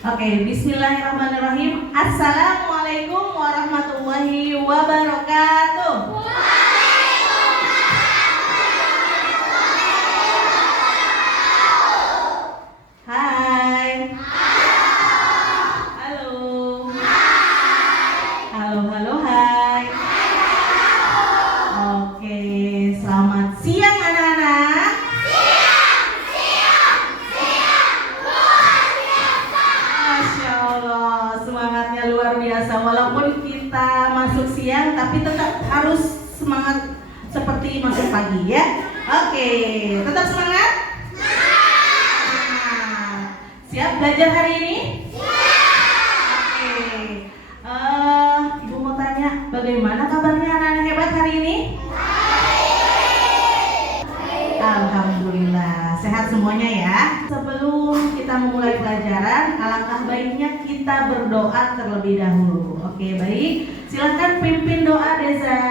Oke, bismillahirrahmanirrahim. Assalamualaikum warahmatullahi wabarakatuh. Hai. Halo. Halo, halo, hai. Oke, selamat siang anak-anak. Masya Allah, semangatnya luar biasa. Walaupun kita masuk siang, tapi tetap harus semangat seperti masuk pagi ya. Oke, tetap semangat. Siap belajar hari ini? Oke. Ibu mau tanya, bagaimana kabarnya anak-anak hebat hari ini? Alhamdulillah, sehat semuanya ya. Sebelum kita memulai pelajaran, alangkah baiknya kita berdoa terlebih dahulu. Oke, baik. Silakan pimpin doa Deza.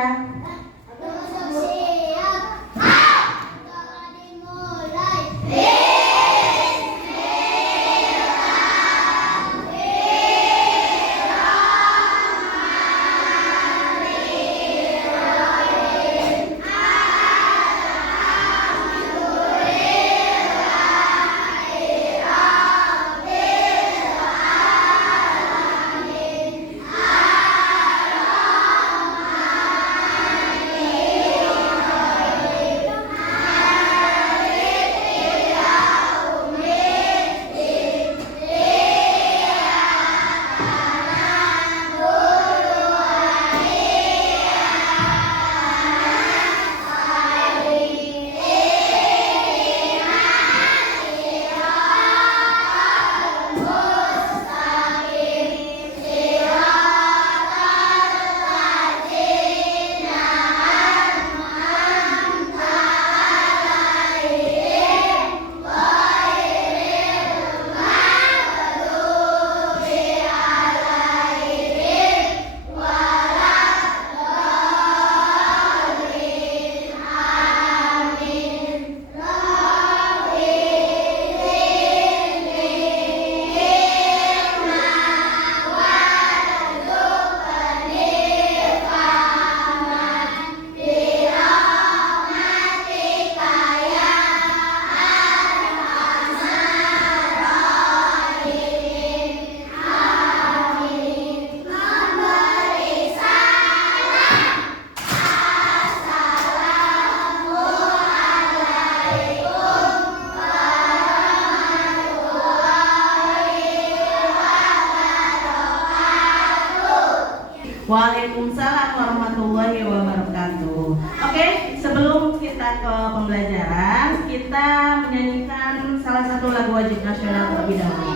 Waalaikumsalam warahmatullahi wabarakatuh. Oke, sebelum kita ke pembelajaran, kita menyanyikan salah satu lagu wajib nasional terlebih dahulu.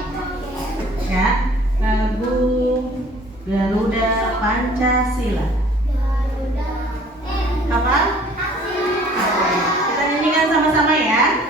Ya, lagu Garuda Pancasila. Hafal? Kita nyanyikan sama-sama ya.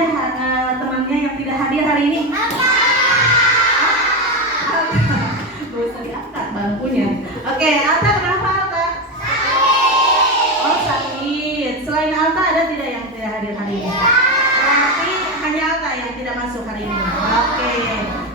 aja temannya yang tidak hadir hari ini? Gak usah diangkat bangkunya. Oke, Alta kenapa Alta? Oh sakit. Selain Alta ada tidak yang tidak hadir hari ini? Berarti hanya Alta yang tidak masuk hari ini. Oke,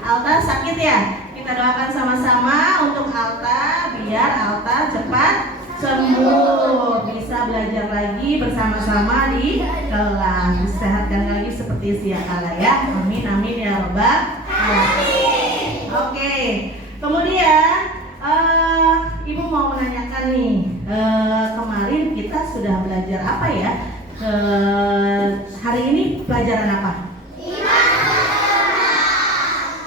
Alta sakit ya? Kita doakan sama-sama untuk Alta biar Alta cepat sembuh, bisa belajar lagi bersama-sama di kelas, disehatkan lagi seperti sedia kala ya. Amin amin ya rabbal alamin. Oke, kemudian Ibu mau menanyakan nih, kemarin kita sudah belajar apa ya? Hari ini pelajaran apa?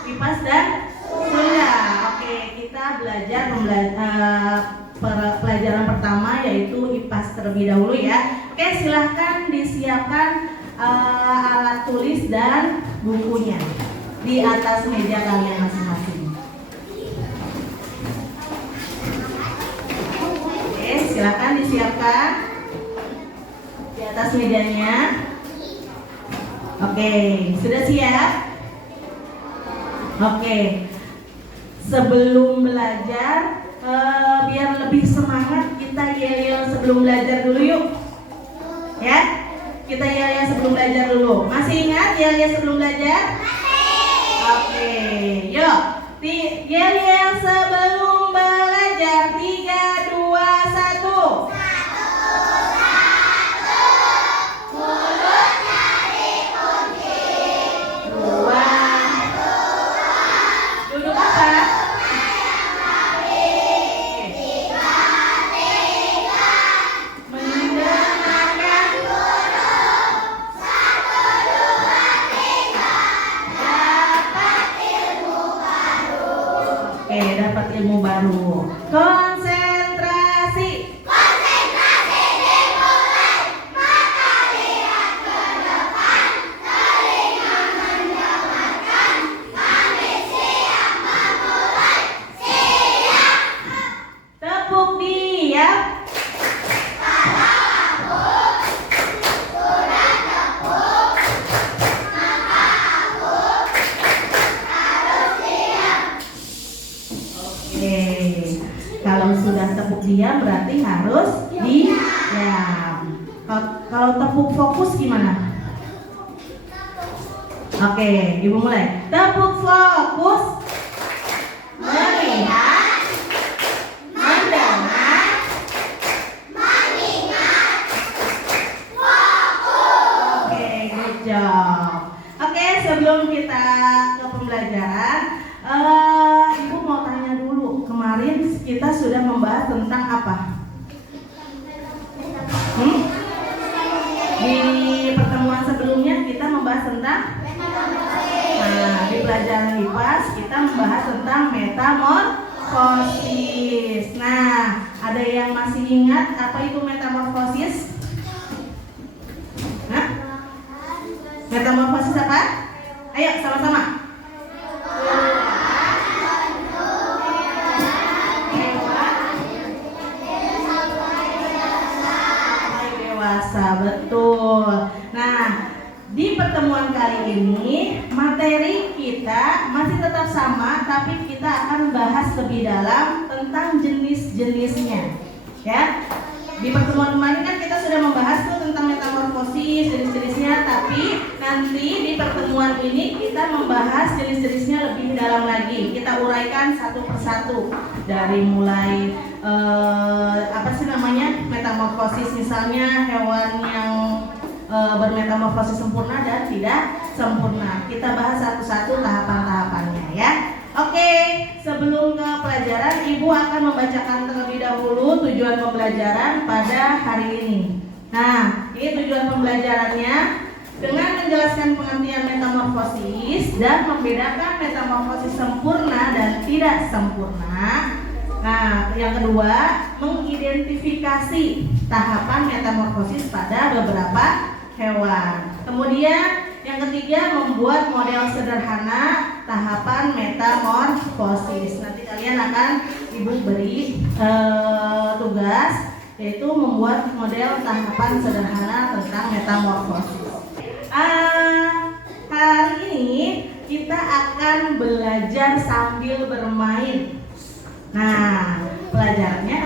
IPAS dan Sunda. Oke, kita belajar pelajaran pertama yaitu IPAS terlebih dahulu ya. Oke, silahkan disiapkan alat tulis dan bukunya di atas meja kalian masing-masing. Oke, silahkan disiapkan di atas mejanya. Oke, sudah siap? Oke, sebelum belajar biar lebih semangat kita yel-yel sebelum belajar dulu yuk. Ya, kita yel-yel sebelum belajar dulu. Masih ingat yel-yel sebelum belajar? Oke, yuk. Yel-yel sebelum belajar. 3, 2, 1. Dapat ilmu baru. Konsentrasi. Dimulai. Mata lihat ke depan, telinga mendengarkan. Kami siap memulai. Siap. Tepuk diam. Kalau sudah tepuk diam berarti harus diam. Kalau tepuk fokus gimana? Oke, Ibu mulai. Tepuk fokus. Melihat, mendengar, Mengingat. Fokus. Oke, good job. Oke, sebelum kita ke pembelajaran, Ibu mau tanya dulu. Kemarin kita sudah membahas tentang apa? Di pertemuan sebelumnya kita membahas tentang di pelajaran IPAS kita membahas tentang metamorfosis. Nah, ada yang masih ingat apa itu metamorfosis? Nah, metamorfosis apa? Ayo sama-sama. Betul. Nah, di pertemuan kali ini materi kita masih tetap sama, tapi kita akan bahas lebih dalam tentang jenis-jenisnya. Ya, di pertemuan kemarin kan kita sudah membahas tuh tentang metamorfosis, jenis-jenisnya, tapi nanti di pertemuan ini kita membahas jenis-jenisnya lebih dalam lagi. Kita uraikan satu persatu dari mulai apa sih namanya metamorfosis, misalnya hewan yang bermetamorfosis sempurna dan tidak sempurna. Kita bahas satu-satu tahapan-tahapannya ya. Oke, sebelum ke pelajaran, Ibu akan membacakan terlebih dahulu tujuan pembelajaran pada hari ini. Nah, ini tujuan pembelajarannya dengan menjelaskan pengertian metamorfosis dan membedakan metamorfosis sempurna dan tidak sempurna. Nah, yang kedua, mengidentifikasi tahapan metamorfosis pada beberapa hewan. Kemudian yang ketiga, membuat model sederhana tahapan metamorfosis. Nanti kalian akan Ibu beri tugas, yaitu membuat model tahapan sederhana tentang metamorfosis. akan belajar sambil bermain. Nah, pelajarannya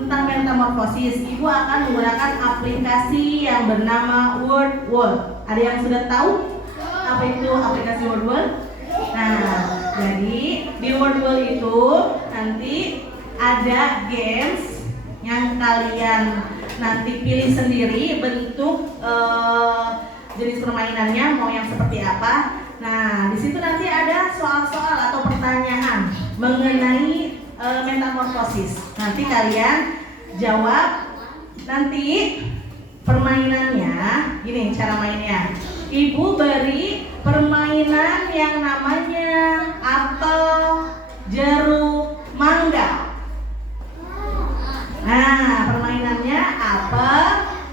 tentang metamorfosis. Ibu akan menggunakan aplikasi yang bernama WordWorld. Ada yang sudah tahu apa itu aplikasi WordWorld? Nah, jadi di WordWorld itu nanti ada games yang kalian nanti pilih sendiri bentuk jenis permainannya mau yang seperti apa. Nah, di situ nanti ada soal-soal atau pertanyaan mengenai metamorfosis. Nanti kalian jawab. Nanti permainannya gini cara mainnya. Ibu beri permainan yang namanya apel, jeruk, mangga. Nah, permainannya apel,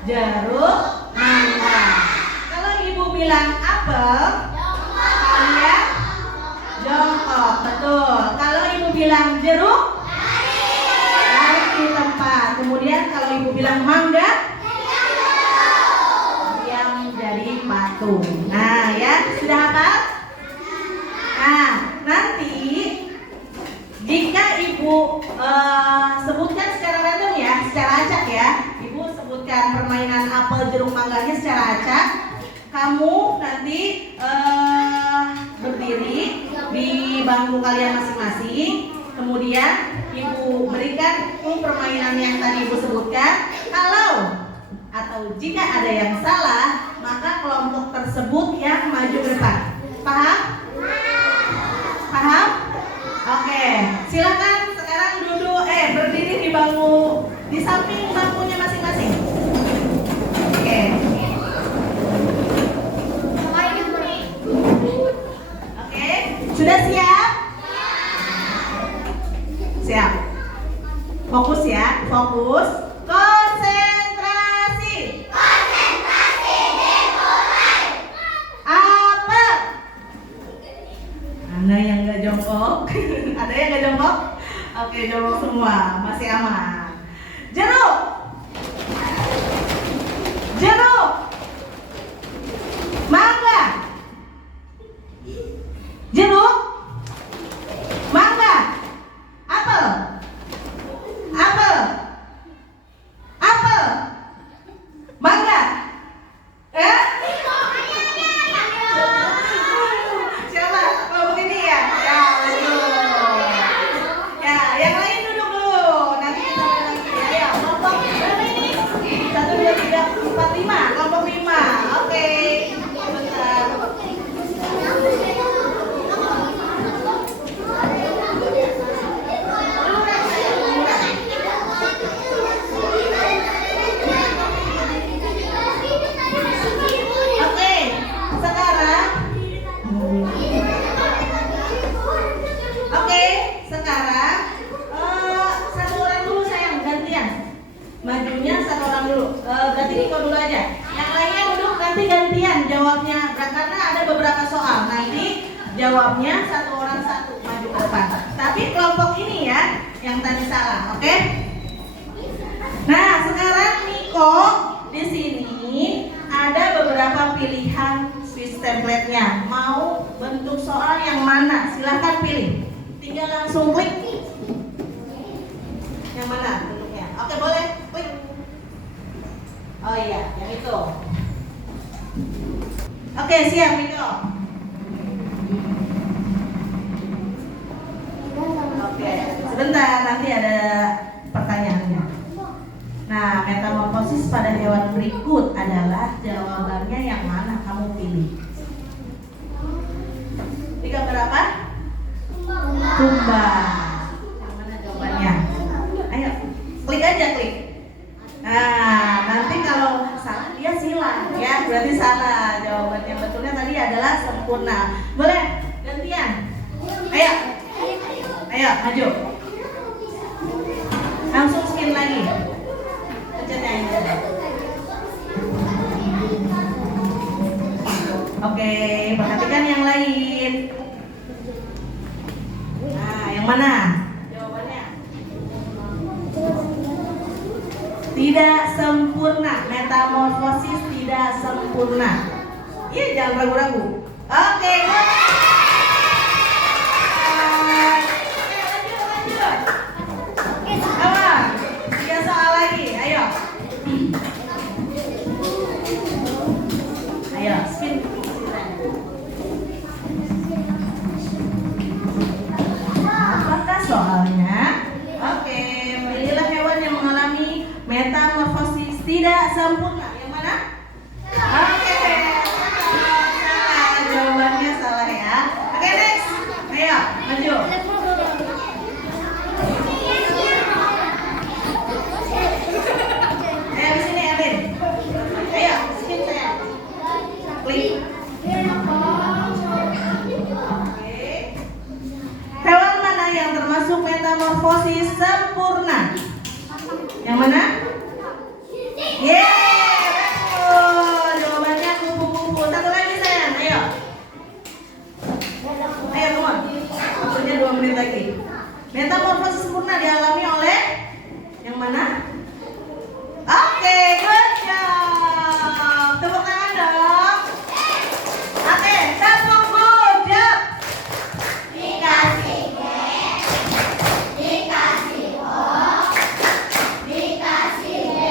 jeruk, mangga. Kalau ibu bilang apel, kalian jongkok, betul. Kalau ibu bilang jeruk, lari di tempat. Kemudian kalau ibu bilang mangga, yang jadi patung. Nah, ya sudah hafal? Nah, nanti jika ibu sebutkan secara random ya, secara acak ya. Ibu sebutkan permainan apel, jeruk, mangganya secara acak. Kamu nanti berdiri di bangku kalian masing-masing. Kemudian ibu berikan permainan yang tadi ibu sebutkan. Kalau atau jika ada yang salah, maka kelompok tersebut yang maju ke depan. Paham? Paham? Oke, silakan sekarang duduk berdiri di bangku di samping bangkunya masing-masing. Oke. Oke, sudah siap? Siap. Fokus ya, fokus. Konsentrasi. Konsentrasi dimulai. Apel. Ada yang nggak jongkok? Ada yang nggak jongkok? Oke, jongkok semua, masih aman. Jeruk. Jeruk. Mangga. Jeruk. Mangga. Apel. Apel. Apel. Mangga. Siapa? Kelompok ini ya? Ya, betul. Ya, yang lain duduk dulu. Nanti kita lagi ya. Ya, kelompok berapa ini? 1, 2, 3, 4, 5. Kelompok 5. Oke. Sebentar. Oke, sekarang satu orang dulu sayang, gantian. Majunya satu orang dulu. Berarti Niko dulu aja. Yang lainnya duduk nanti gantian jawabnya. Karena ada beberapa soal. Nanti jawabnya satu orang satu maju ke depan. Tapi kelompok ini ya yang tadi salah, oke? Nah, sekarang Niko di sini ada beberapa pilihan Swiss template-nya. Mau bentuk soal yang mana? Silahkan pilih. Tinggal langsung klik. Yang mana bentuknya? Oke, boleh klik. Oh iya, yang itu. Oke, siap Niko. Oke, sebentar nanti ada pertanyaannya. Nah, metamorfosis pada hewan berikut adalah jawabannya yang mana kamu pilih? Tiga berapa? Tumbang. Yang mana jawabannya? Ayo, klik aja klik. Nah, nanti kalau salah dia silang ya, berarti salah. Jawabannya betulnya tadi adalah sempurna. Boleh gantian? Ayo, ayo maju. Langsung skin lagi. Oke, perhatikan yang lain. Nah, yang mana? Jawabannya tidak sempurna. Metamorfosis tidak sempurna. Iya, jangan ragu-ragu. Oke. sempurna. Yang mana? Oke, salah. Jawabannya salah ya. Oke, next. Ayo, maju. Ayo di sini, Erin. Ayo, sini saya. Klik. Oke. Hewan mana yang termasuk metamorfosis sempurna? Yang mana? Yeay, betul. Jawabannya kupu-kupu. Satu lagi sayang, ayo. Ayo, come on. Waktunya 2 menit lagi. Metamorfosis sempurna dialami oleh yang mana? Oke, good job. Tepuk tangan dong. Oke, tepuk good job. Dikasih G, dikasih O, dikasih D.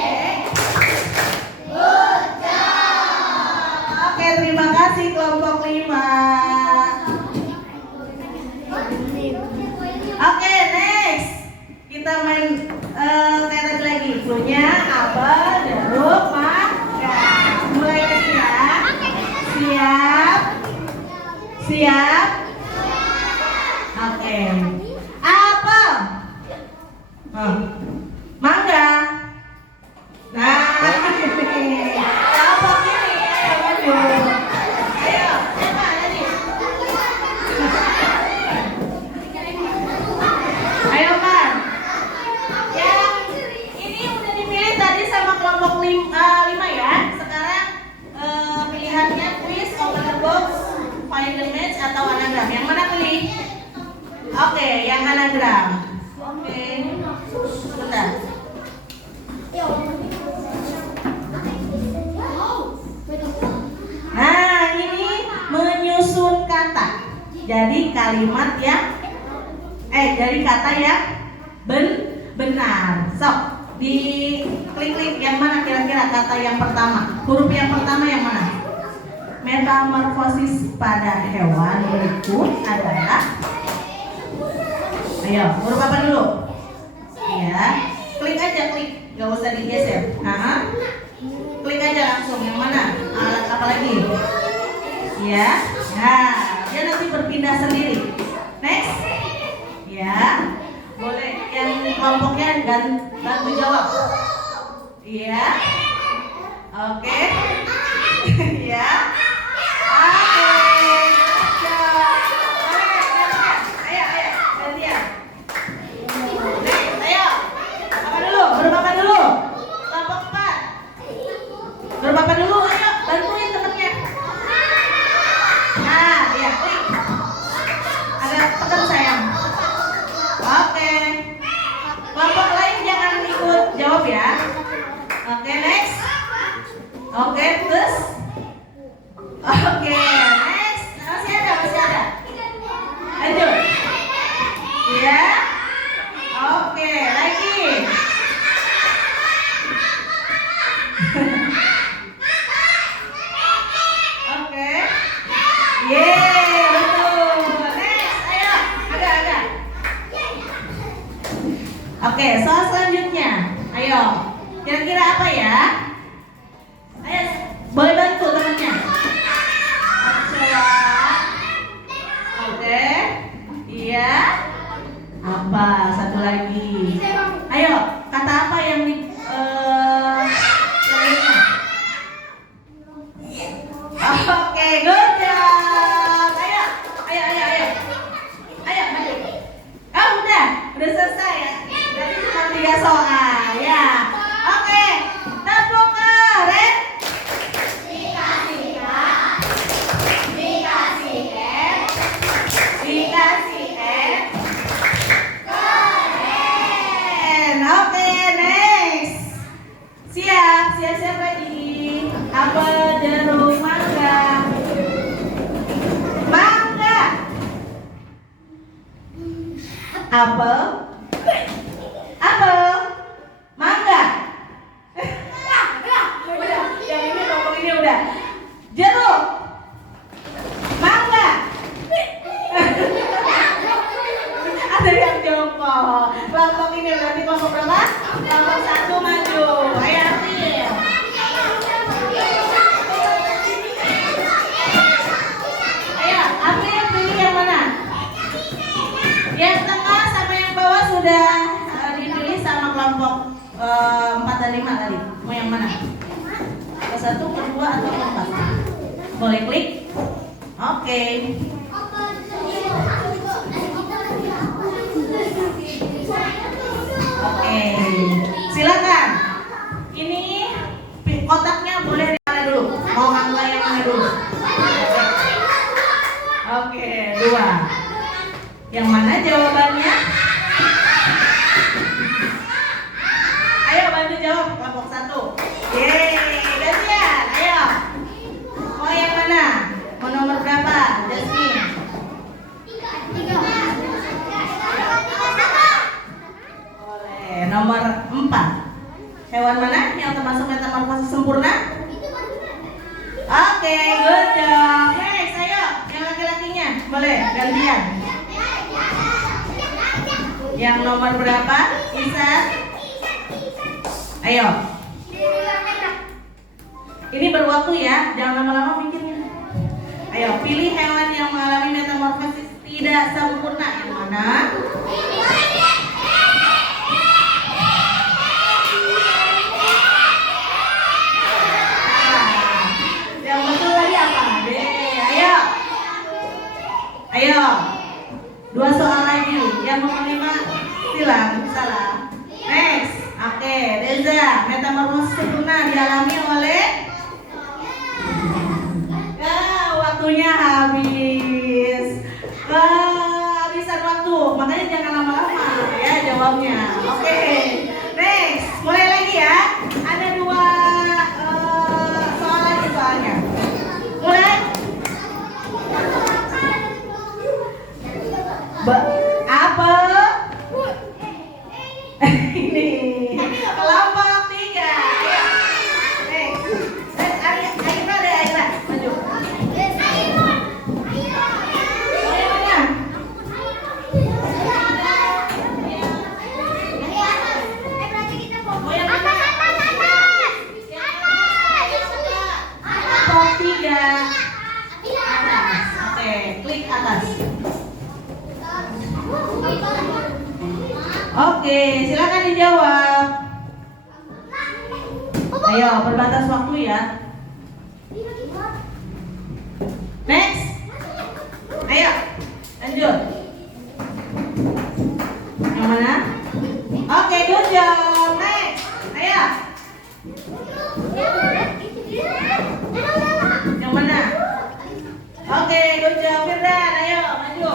Good job. Oke, terima kasih kelompok 5. Oke, next. Kita main teres lagi. Cluenya apel, jeruk, mangga. Mulai lagi ya. Siap? Siap? Oke. Apel. Mangga. Nah, kelompok ini ayo maju. Ayo, siapa tadi? Ayo kan. Yang ini udah dipilih tadi sama kelompok 5 ya. Sekarang pilihannya quiz, open the box, find the match atau anagram. Yang mana pilih? Oke, yang anagram. Oke. Sebentar. Nah, ini menyusun kata. Jadi kalimat yang dari kata yang benar. Sok, di klik-klik yang mana kira-kira kata yang pertama. Huruf yang pertama yang mana? Metamorfosis pada hewan berikut adalah. Ayo, huruf apa dulu? Ya, klik aja, klik. Gak usah digeser. Klik aja langsung. Yang mana? Alat apa lagi? Ya. Nah, dia nanti berpindah sendiri. Next. Ya. Boleh yang kelompoknya bantu jawab. Iya. Oke. Ya. Oke. Ayo, gantian. Next, ayo. Apa dulu? Huruf apa dulu? Kelompok 4. Huruf apa dulu? Ayo, bantuin temennya. Nah, ya, klik. Ada pegang sayang. Oke. Kelompok lain jangan ikut jawab ya. Oke, next. Oke, terus. Oke, next. Masih ada. Lanjut. Ya. Oke, lagi. Oke. Yeay, betul. Next, ayo. Ada. Oke, soal selanjutnya. Ayo. Kira-kira apa ya? Ayo, boleh bantu temannya. Oke. Iya. Apa? Satu lagi. Ayo, kata apa yang di selanjutnya? Oke, good job. Ayo. Ayo, maju. Oh, udah selesai ya. Berarti cuma 3 soal ya. Oke, tepuk keren. Dikasih K, dikasih F, Dikasih F. keren. Oke, next. Siap lagi. Apel, jeruk, mangga. Apel, mangga. Udah, yang ini kelompok ini udah. Jeruk, mangga. Ada yang jongkok. Kelompok ini berarti kelompok berapa? Kelompok 1 maju. Ayo ambil. yang mana? Ke-1, ke-2, atau ke-4? Boleh klik. Oke. Oke, silakan. Ini kotaknya boleh di mana dulu? Mau angka yang mana dulu? Oke, 2. Yang mana jawabannya? Ayo bantu jawab kelompok 1. Yeay, gantian. Ayo. Mau yang mana? Mau nomor berapa? Jasmine. Boleh. Nomor 4. Hewan mana yang termasuk metamorfosis sempurna? Oke, good job. Next, ayo. Yang laki-lakinya. Boleh, gantian. Yang nomor berapa? Isan. Ayo. Ini berwaktu ya, jangan lama-lama mikirnya. Ayo, pilih hewan yang mengalami metamorfosis tidak sempurna. Yang mana? Yang betul tadi apa? D. Ayo. Ayo. 2 soal lagi. Yang nomor 5 silang salah. Next. Oke, Deza, metamorfosis sempurna dialami oleh waktunya habis. Habisan waktu. Makanya jangan lama-lama ya jawabnya. Oke. Next, mulai lagi ya. Ada 2 soal lagi soalnya. Mulai. Apa? Ini kelompok 3. Aira deh, Aira maju. Kelompok 3 atas. Oke, klik atas. Oke, silakan dijawab. Ayo, berbatas waktu ya. Next. Ayo, lanjut. Yang mana? Oke, good job. Next. Ayo. Yang mana? Oke, good job. Firdan, ayo maju.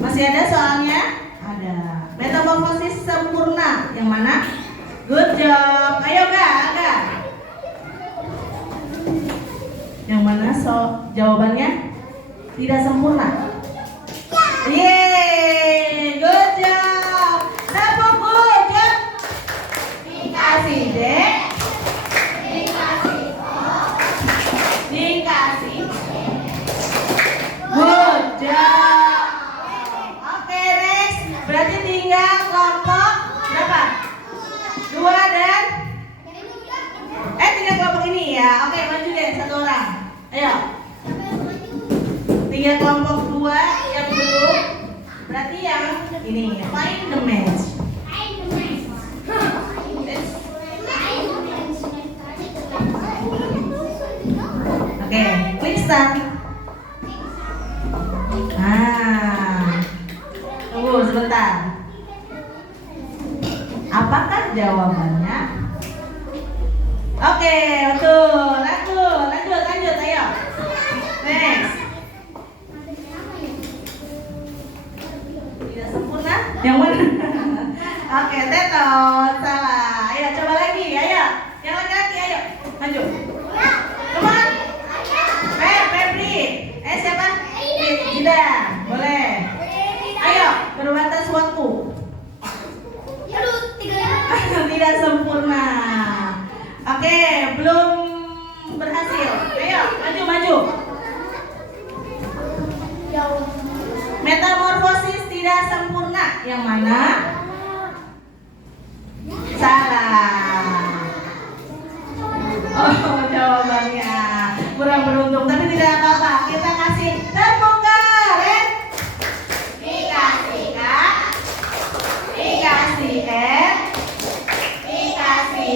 Masih ada soalnya? Ada. Metamorfosis sempurna. Yang mana? Good job. Ayo Aga. Yang mana jawabannya? Tidak sempurna. Yeay, good job. Tepuk good job. Dikasih dek. Dikasih. Good job. Oke, next. Berarti tinggal kelompok berapa? 2 dan tinggal kelompok ini ya. Oke, maju deh 1 orang. Ayo. Tinggal kelompok 2 yang belum. Berarti yang ini find the match. Oke, klik start. Tunggu sebentar. Apakah jawabannya? Oke, betul. Lanjut, ayo. Next. Tidak sempurna? Yang mana? Oke, Tetot, salah. Ayo, coba lagi, ayo. Yang laki-laki, ayo. Maju. Come on. Febri. Siapa? Jida. Boleh. Ayo, berbatas waktu. Tidak sempurna. Oke, belum berhasil. Ayo, maju. Metamorfosis tidak sempurna. Yang mana? Salah. Oh, jawabannya kurang beruntung, tapi tidak apa-apa. Kita kasih tepuk tangan. Dikasih K. Dikasih F. Dikasih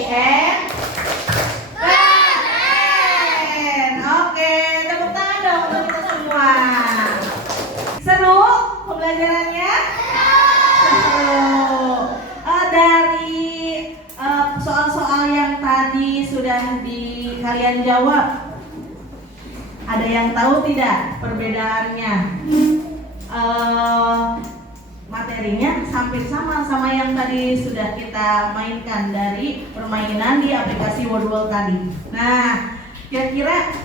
jawab. Ada yang tahu tidak perbedaannya? Materinya hampir sama yang tadi sudah kita mainkan dari permainan di aplikasi Wordwall tadi. Nah, kira-kira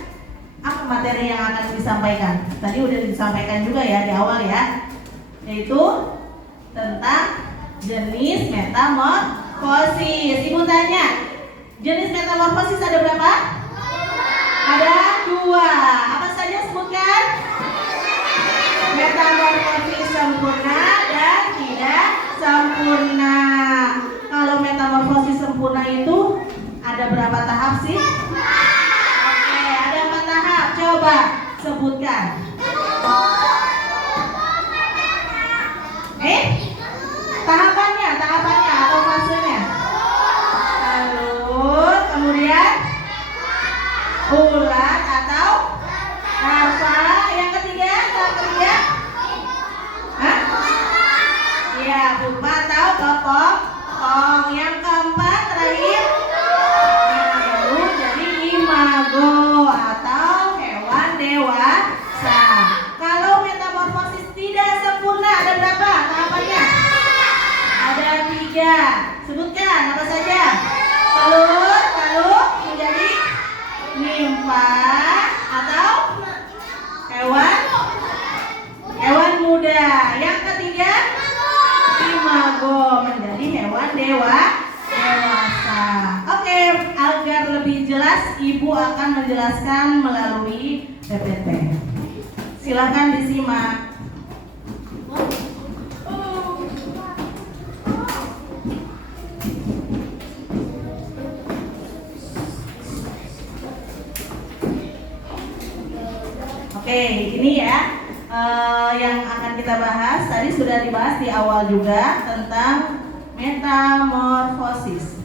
apa materi yang akan disampaikan? Tadi udah disampaikan juga ya di awal ya, yaitu tentang jenis metamorfosis. Ibu tanya, jenis metamorfosis ada berapa? Ada 2. Apa saja sebutkan? Metamorfosis sempurna dan tidak sempurna. Kalau metamorfosis sempurna itu ada berapa tahap sih? Oke, ada 4 tahap. Coba sebutkan. Tahapannya atau fasenya? Talut, kemudian ulat atau larva. Yang ketiga, tahap ketiga? Hah? Iya, pupa atau kepong. Yang keempat terakhir, baru jadi imago atau hewan dewasa. Kalau metamorfosis tidak sempurna ada berapa tahapannya? Ada 3. Sebutkan apa saja? Telur menjadi nimfa atau hewan muda. Yang ketiga, imago menjadi hewan dewasa. Oke, agar lebih jelas Ibu akan menjelaskan melalui PPT. Silakan disimak. Oke, ini ya yang akan kita bahas. Tadi sudah dibahas di awal juga tentang metamorfosis.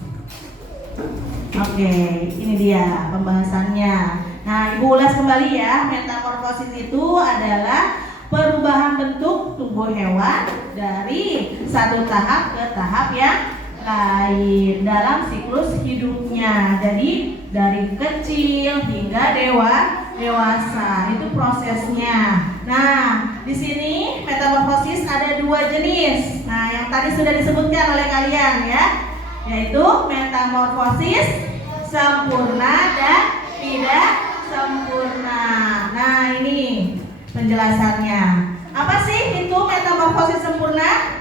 Oke, ini dia pembahasannya. Nah, Ibu ulas kembali ya. Metamorfosis itu adalah perubahan bentuk tubuh hewan dari satu tahap ke tahap yang lain dalam siklus hidupnya. Jadi dari kecil hingga dewasa itu prosesnya. Nah, di sini metamorfosis ada 2 jenis. Nah, yang tadi sudah disebutkan oleh kalian ya, yaitu metamorfosis sempurna dan tidak sempurna. Nah, ini penjelasannya. Apa sih itu metamorfosis sempurna?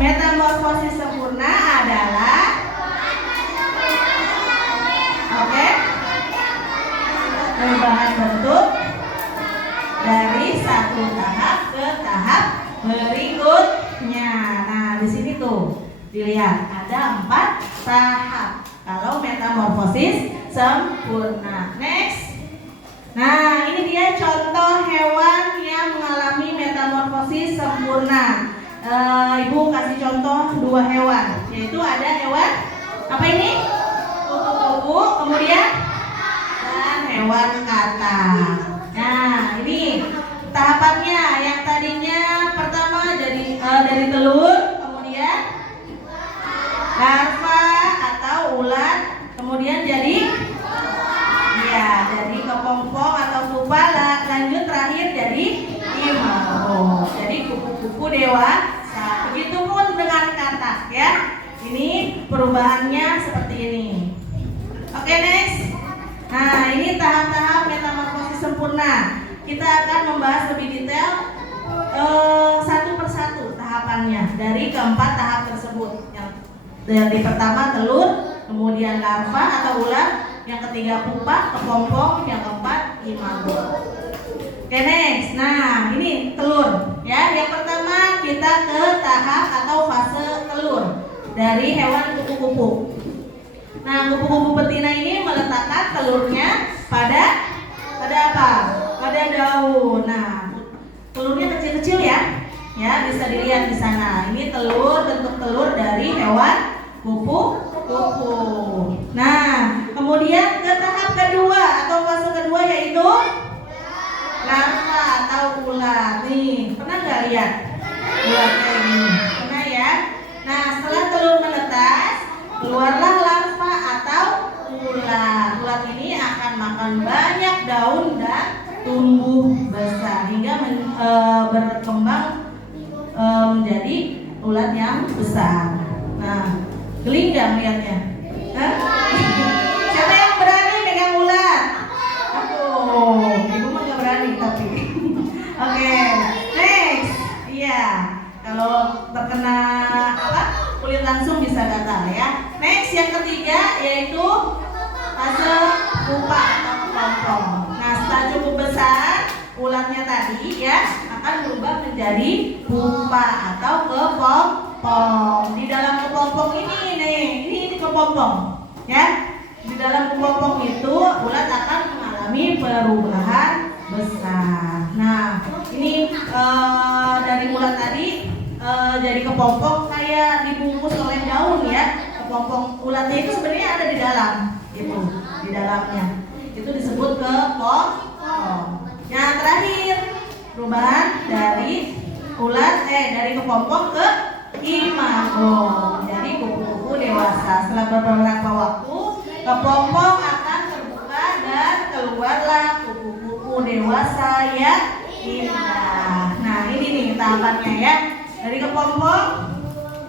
Metamorfosis sempurna adalah perubahan bentuk dari satu tahap ke tahap berikutnya. Nah, di sini tuh dilihat ada 4 tahap kalau metamorfosis sempurna. Next. Nah, ini dia contoh hewan yang mengalami metamorfosis sempurna. Ibu kasih contoh 2 hewan, yaitu ada hewan apa ini? Kupu-kupu, kemudian hewan katak. Nah, ini tahapannya. Yang tadinya pertama dari telur, kemudian larva atau ulat, kemudian jadi kepompong atau pupa, lanjut terakhir jadi imago. Jadi kupu-kupu dewasa. Begitupun dengan katak ya. Ini perubahannya seperti ini. Oke, next. Nah, ini tahap-tahap metamorfosis sempurna. Kita akan membahas lebih detail satu persatu tahapannya dari keempat tahap tersebut. Yang dari pertama telur, kemudian larva atau ulat, yang ketiga pupa, kepompong, yang keempat imago. Oke, next. Nah, ini telur ya. Yang pertama kita ke tahap atau fase telur dari hewan kupu-kupu. Nah, kupu-kupu betina ini meletakkan telurnya pada apa? Pada daun. Nah, telurnya kecil-kecil ya. Ya, bisa dilihat di sana. Ini bentuk telur dari hewan kupu-kupu. Nah, kemudian ke tahap kedua atau fase kedua yaitu larva atau ulat. Nih, pernah nggak lihat ulat kayak gini? Pernah ya? Nah, setelah telur menetas, keluarlah larva atau ulat. Ulat ini akan banyak daun dan tumbuh besar hingga berkembang menjadi ulat yang besar. Nah, geli nggak melihatnya? Hah? Siapa yang berani megang ulat? Aku. Ibu mah nggak berani tapi. Oke, next. Iya, kalau terkena kulit langsung bisa gatal ya. Next yang ketiga yaitu fase pupa atau kepompong. Nah, setelah cukup besar ulatnya tadi ya akan berubah menjadi pupa atau kepompong. Di dalam kepompong ini kepompong ya. Di dalam kepompong itu ulat akan mengalami perubahan besar. Nah, ini dari ulat tadi jadi kepompong kayak dibungkus oleh daun ya. Kepompong ulatnya itu sebenarnya ada di dalam, itu di dalamnya. Itu disebut kepompong. Yang terakhir, perubahan dari dari kepompong ke imago. Jadi kupu-kupu dewasa. Setelah beberapa waktu, kepompong akan terbuka dan keluarlah kupu-kupu dewasa yang indah. Nah, ini nih tahapannya ya. Dari kepompong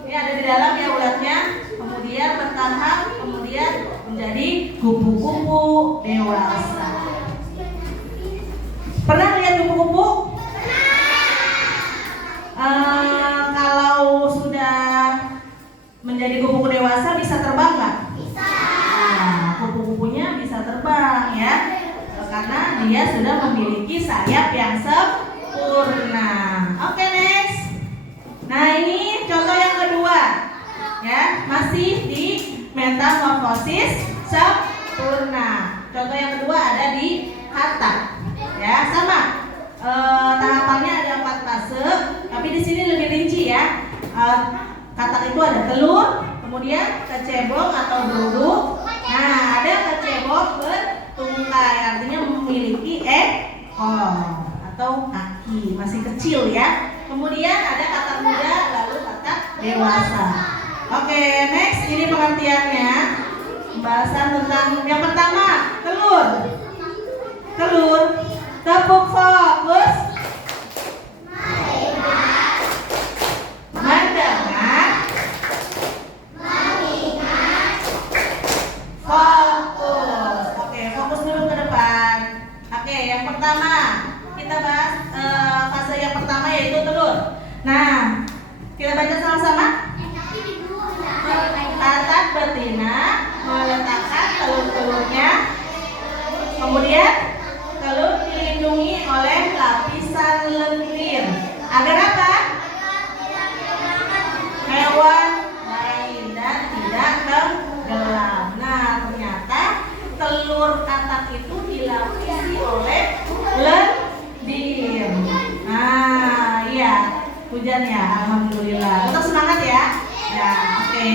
ini ada di dalam ya ulatnya, kemudian bertahap, kemudian menjadi kupu-kupu dewasa. Pernah lihat kupu-kupu? Kalau sudah menjadi kupu-kupu dewasa bisa terbang nggak? Bisa. Nah, kupu-kupunya bisa terbang ya, karena dia sudah memiliki sayap yang sempurna. Oke, next. Nah, ini contoh yang kedua ya, masih di metamorfosis sempurna. Contoh yang kedua ada di katak ya, sama tahapannya ada 4 fase, tapi di sini lebih rinci ya. Katak itu ada telur, kemudian kecebong atau duduk. Nah, ada kecebong bertungkai, artinya memiliki ekor atau kaki, masih kecil ya. Kemudian ada katak muda, lalu katak dewasa. Oke, next, ini pengertiannya. Pembahasan tentang yang pertama, telur. Telur, tepuk fokus. Mendengar. Fokus. Oke, fokus dulu ke depan. Oke, yang pertama kita bahas fase yang pertama yaitu telur. Nah, kita baca sama-sama. Katak betina meletakkan telur-telurnya. Kemudian telur dilindungi oleh lapisan lendir. Agar apa? Hewan lain dan tidak tenggelam. Nah, ternyata telur katak itu dilapisi oleh lendir. Nah, iya, hujan ya, alhamdulillah. Tetap semangat ya. Ya, oke.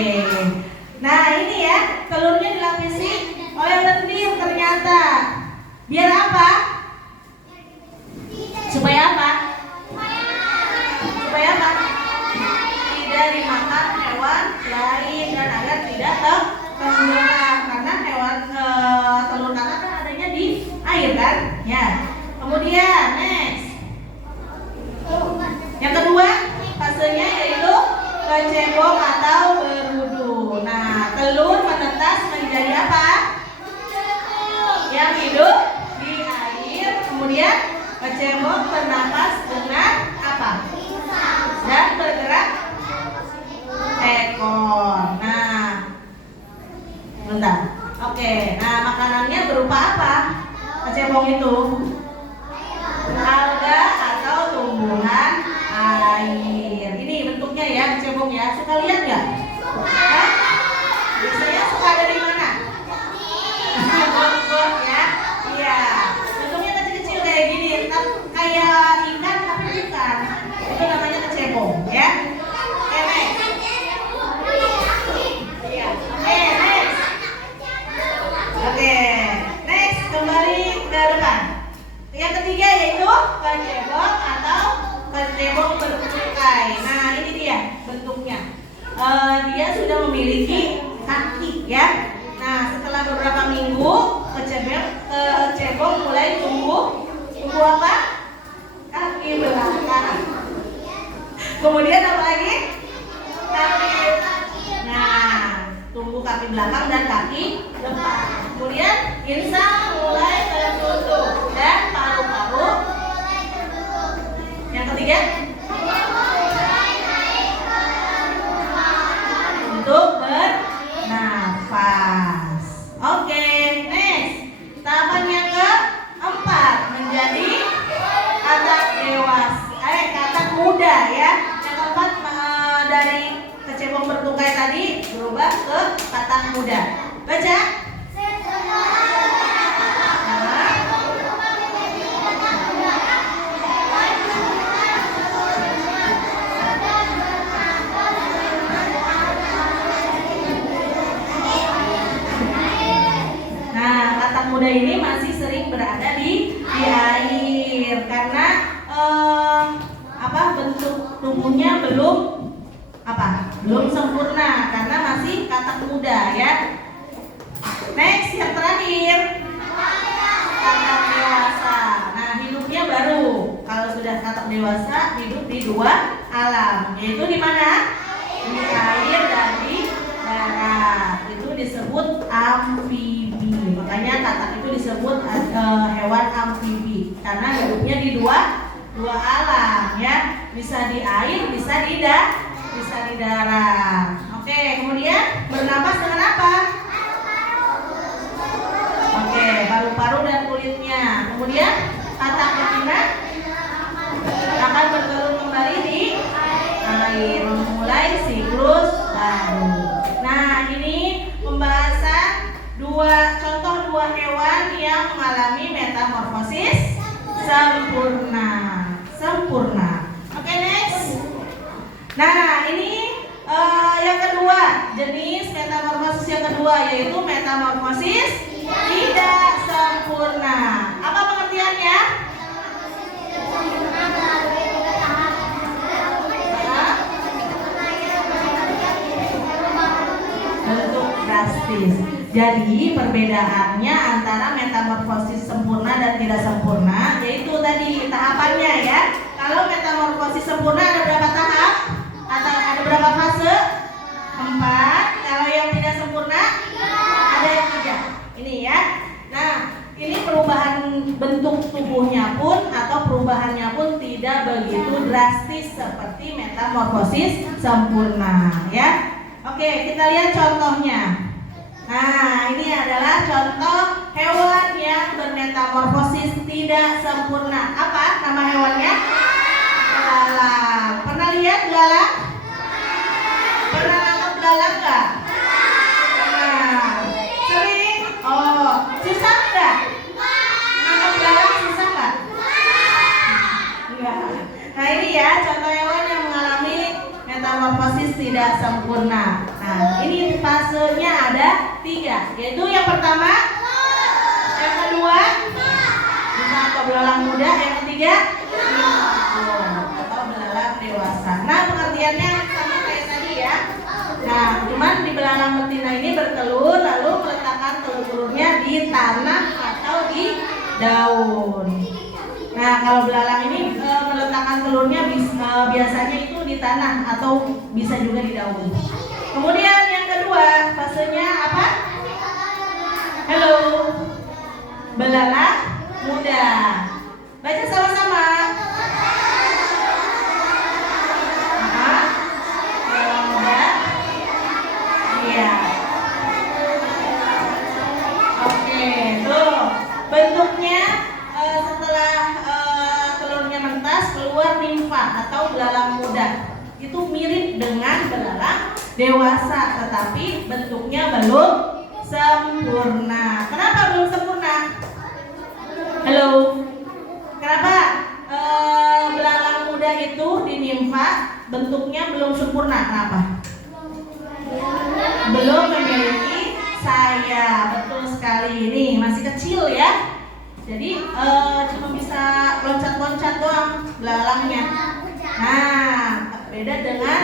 Nah, ini ya, telurnya dilapisi oleh lendir ternyata. Biar apa? Supaya apa? Supaya apa? Tidak dimakan hewan lain dan agar tidak tenggelam. Karena hewan telur katak kan adanya di air kan? Ya. Kemudian next. Yang kedua fasenya yaitu kecebong atau berudu. Nah, telur menetas menjadi apa? Yang hidup di air. Kemudian kecebong bernapas dengan apa? Dan bergerak ekor. Nah, bentar. Oke, nah makanannya berupa apa? Kecebong itu alga atau tumbuhan air. Ini bentuknya ya kecebong ya. Suka lihat nggak? Hah? Biasanya suka dari mana? Got ya. Iya. Bentuknya kecil-kecil kayak gini, kayak ikan tapi bukan. Itu namanya kecebong ya. Oke, next. Iya. Oke, next. Oke, next kembali ke depan. Yang ketiga yaitu kecebong atau kecebong bertungkai. Nah, ini dia bentuknya. Dia sudah memiliki kaki ya. Nah, setelah beberapa minggu kecebong mulai tumbuh apa? Kaki belakang. Kemudian apa lagi? Kaki. Nah, tumbuh kaki belakang dan kaki depan. Kemudian insang mulai tertutup dan paru-paru. Yang ketiga? Untuk bernafas. Oke, next. Tahapan yang keempat menjadi katak dewasa, katak muda ya. Yang keempat dari kecebong bertungkai tadi berubah ke katak muda. Baca. Muda ini masih sering berada di air karena bentuk tubuhnya belum sempurna karena masih katak muda ya. Next yang terakhir katak dewasa. Nah hidupnya baru kalau sudah katak dewasa hidup di dua alam, yaitu di mana? Di air dan di darat. Itu disebut amfibi. Makanya katak itu disebut hewan amfibi karena hidupnya di dua alam ya, bisa di air, bisa di darat. Oke, kemudian bernapas dengan apa? Oke, paru-paru dan kulitnya. Kemudian katak betina akan bertelur kembali di air, memulai siklus baru. Nah, ini pembahasan contoh dua hewan yang mengalami metamorfosis sempurna. Oke, next. Nah, ini yang kedua, jenis metamorfosis yang kedua yaitu metamorfosis tidak sempurna. Apa pengertiannya? Bentuk drastis. Jadi perbedaannya antara metamorfosis sempurna dan tidak sempurna yaitu tadi tahapannya ya. Kalau metamorfosis sempurna ada berapa tahap? Atau ada berapa fase? 4. Kalau yang tidak sempurna ada yang 3. Ini ya. Nah, ini perubahan bentuk tubuhnya pun atau perubahannya pun tidak begitu drastis seperti metamorfosis sempurna ya. Oke, kita lihat contohnya. Nah, ini adalah contoh hewan yang bermetamorfosis tidak sempurna. Apa nama hewannya? Belalang. Pernah lihat belalang? Pernah nangkep belalang nggak? Pernah. Sering? Oh, susah nggak? Nangkep belalang susah nggak? Enggak. Nah, ini ya contoh hewan yang mengalami metamorfosis tidak sempurna. Nah, ini fasenya ada 3, yaitu yang pertama, yang kedua, atau belalang muda, yang ketiga, atau belalang dewasa. Nah, pengertiannya sama kayak tadi ya. Nah, cuman di belalang betina ini bertelur, lalu meletakkan telur-telurnya di tanah atau di daun. Nah, kalau belalang ini meletakkan telurnya biasanya itu di tanah atau bisa juga di daun. Kemudian yang kedua, fasenya apa? Halo. Belalang muda. Baca sama-sama. Belalang muda. Iya. Oke, tuh. Bentuknya setelah telurnya mentas keluar nimfa atau belalang muda. Itu mirip dengan belalang dewasa, tetapi bentuknya belum sempurna. Kenapa belum sempurna? Halo. Kenapa belalang muda itu di nimfa bentuknya belum sempurna? Kenapa? Belum memiliki sayap. Betul sekali. Ini masih kecil ya. Jadi cuma bisa loncat-loncat doang belalangnya. Nah, beda dengan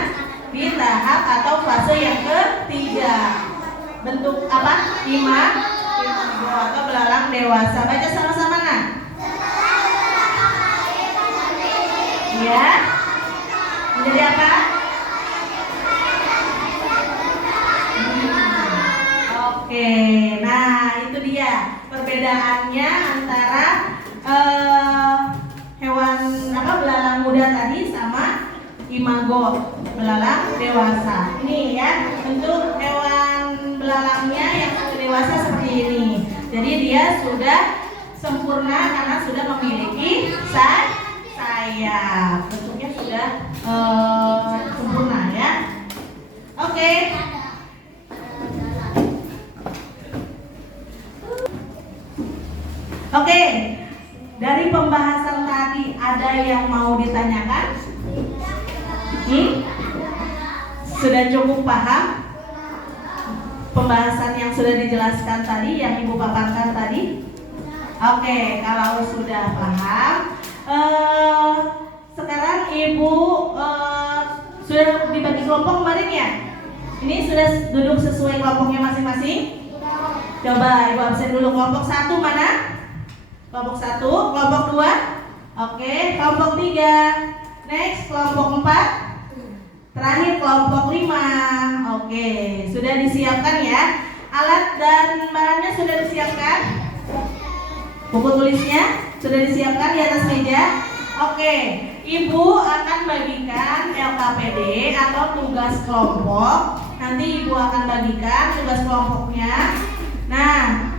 di tahap atau fase yang ketiga. Bentuk apa? Imagora. atau belalang dewasa. Baca sama-sama nah. Iya. Menjadi apa? Oke, nah itu dia perbedaannya antara hewan apa belalang muda tadi sama imago belalang dewasa. Ini ya bentuk hewan belalangnya yang sudah dewasa seperti ini. Jadi dia sudah sempurna karena sudah memiliki sayap. Bentuknya sudah sempurna ya. Oke. Oke, dari pembahasan tadi ada yang mau ditanyakan? Sudah cukup paham pembahasan yang sudah dijelaskan tadi, yang Ibu paparkan tadi? Oke, kalau sudah paham, sekarang Ibu sudah dibagi kelompok kemarin ya? Ini sudah duduk sesuai kelompoknya masing-masing? Coba Ibu absen dulu. Kelompok 1 mana? Kelompok 1, kelompok 2, oke, kelompok 3, next kelompok 4, terakhir kelompok 5, oke, sudah disiapkan ya. Alat dan bahannya sudah disiapkan. Buku tulisnya sudah disiapkan di atas meja. Oke, Ibu akan bagikan LKPD atau tugas kelompok. Nanti Ibu akan bagikan tugas kelompoknya. Nah,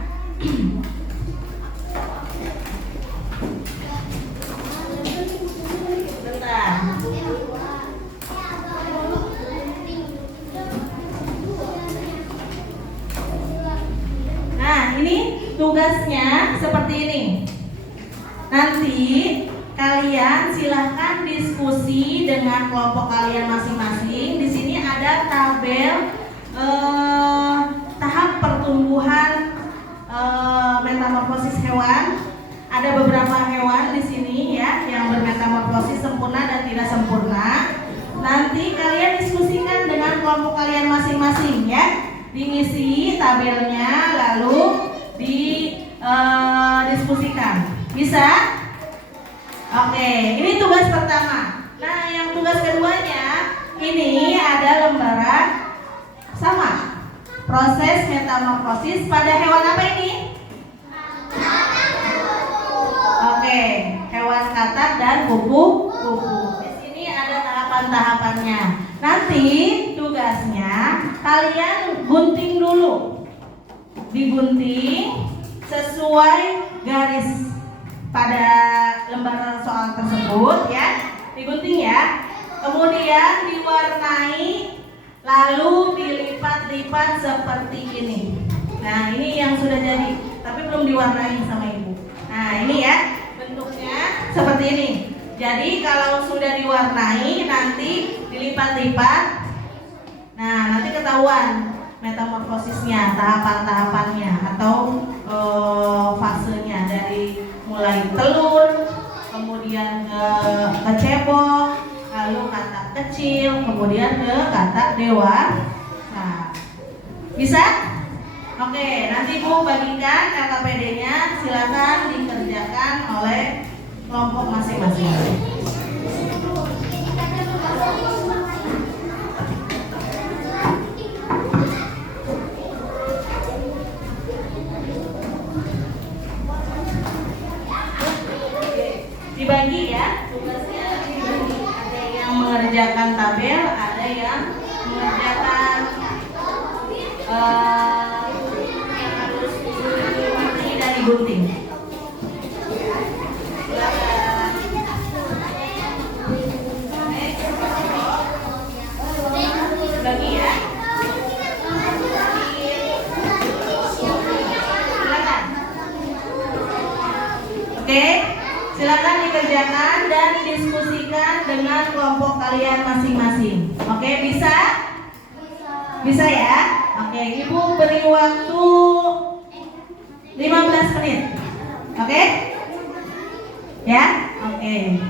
nah, ini tugasnya seperti ini. Nanti kalian silahkan diskusi dengan kelompok kalian masing-masing. Di sini ada tabel tahap pertumbuhan metamorfosis hewan. Ada beberapa hewan di sini ya yang bermetamorfosis sempurna dan tidak sempurna. Nanti kalian diskusikan dengan kelompok kalian masing-masing ya. Diisi tabelnya lalu diskusikan. Bisa? Oke, ini tugas pertama. Nah, yang tugas keduanya ini ada lembaran sama. Proses metamorfosis pada hewan apa ini? Oke, hewan katak dan kupu-kupu. Di sini ada tahapan-tahapannya. Nanti tugasnya kalian gunting dulu. Digunting sesuai garis pada lembar soal tersebut ya. Digunting ya. Kemudian diwarnai lalu dilipat-lipat seperti ini. Nah, ini yang sudah jadi, tapi belum diwarnai sama Ibu. Nah, ini ya bentuknya seperti ini. Jadi kalau sudah diwarnai nanti dilipat-lipat. Nah, nanti ketahuan metamorfosisnya, tahapan-tahapannya atau fasenya dari mulai telur, kemudian ke cebong, lalu katak kecil, kemudian ke katak dewasa. Nah, bisa? Oke, nanti Bu bagikan LKPD-nya, silakan dikerjakan oleh kelompok masing-masing. Dibagi ya, tugasnya dibagi. Ada yang mengerjakan tabel, ada yang mengerjakan gunting. Bagi ya. Silakan. Oke, silakan dikerjakan dan diskusikan dengan kelompok kalian masing-masing. Oke, bisa? Bisa ya? Oke, Ibu beri waktu 15 menit. Oke? Ya? Oke.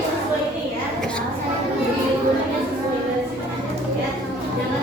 Sesuai ini ya. Jangan